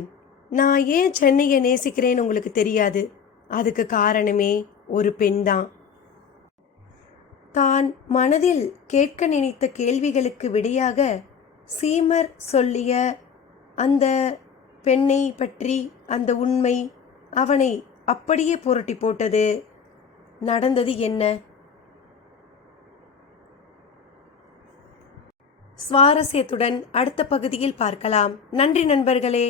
நான் ஏன் சென்னையை நேசிக்கிறேன்னு உங்களுக்கு தெரியாது. அதுக்கு காரணமே ஒரு பெண்தான். தான் மனதில் கேட்க நினைத்த கேள்விகளுக்கு விடையாக சீமர் சொல்லிய அந்த பெண்ணை பற்றி அந்த உண்மை அவனை அப்படியே புரட்டி போட்டது. நடந்தது என்ன? சுவாரஸ்யத்துடன் அடுத்த பகுதியில் பார்க்கலாம். நன்றி நண்பர்களே.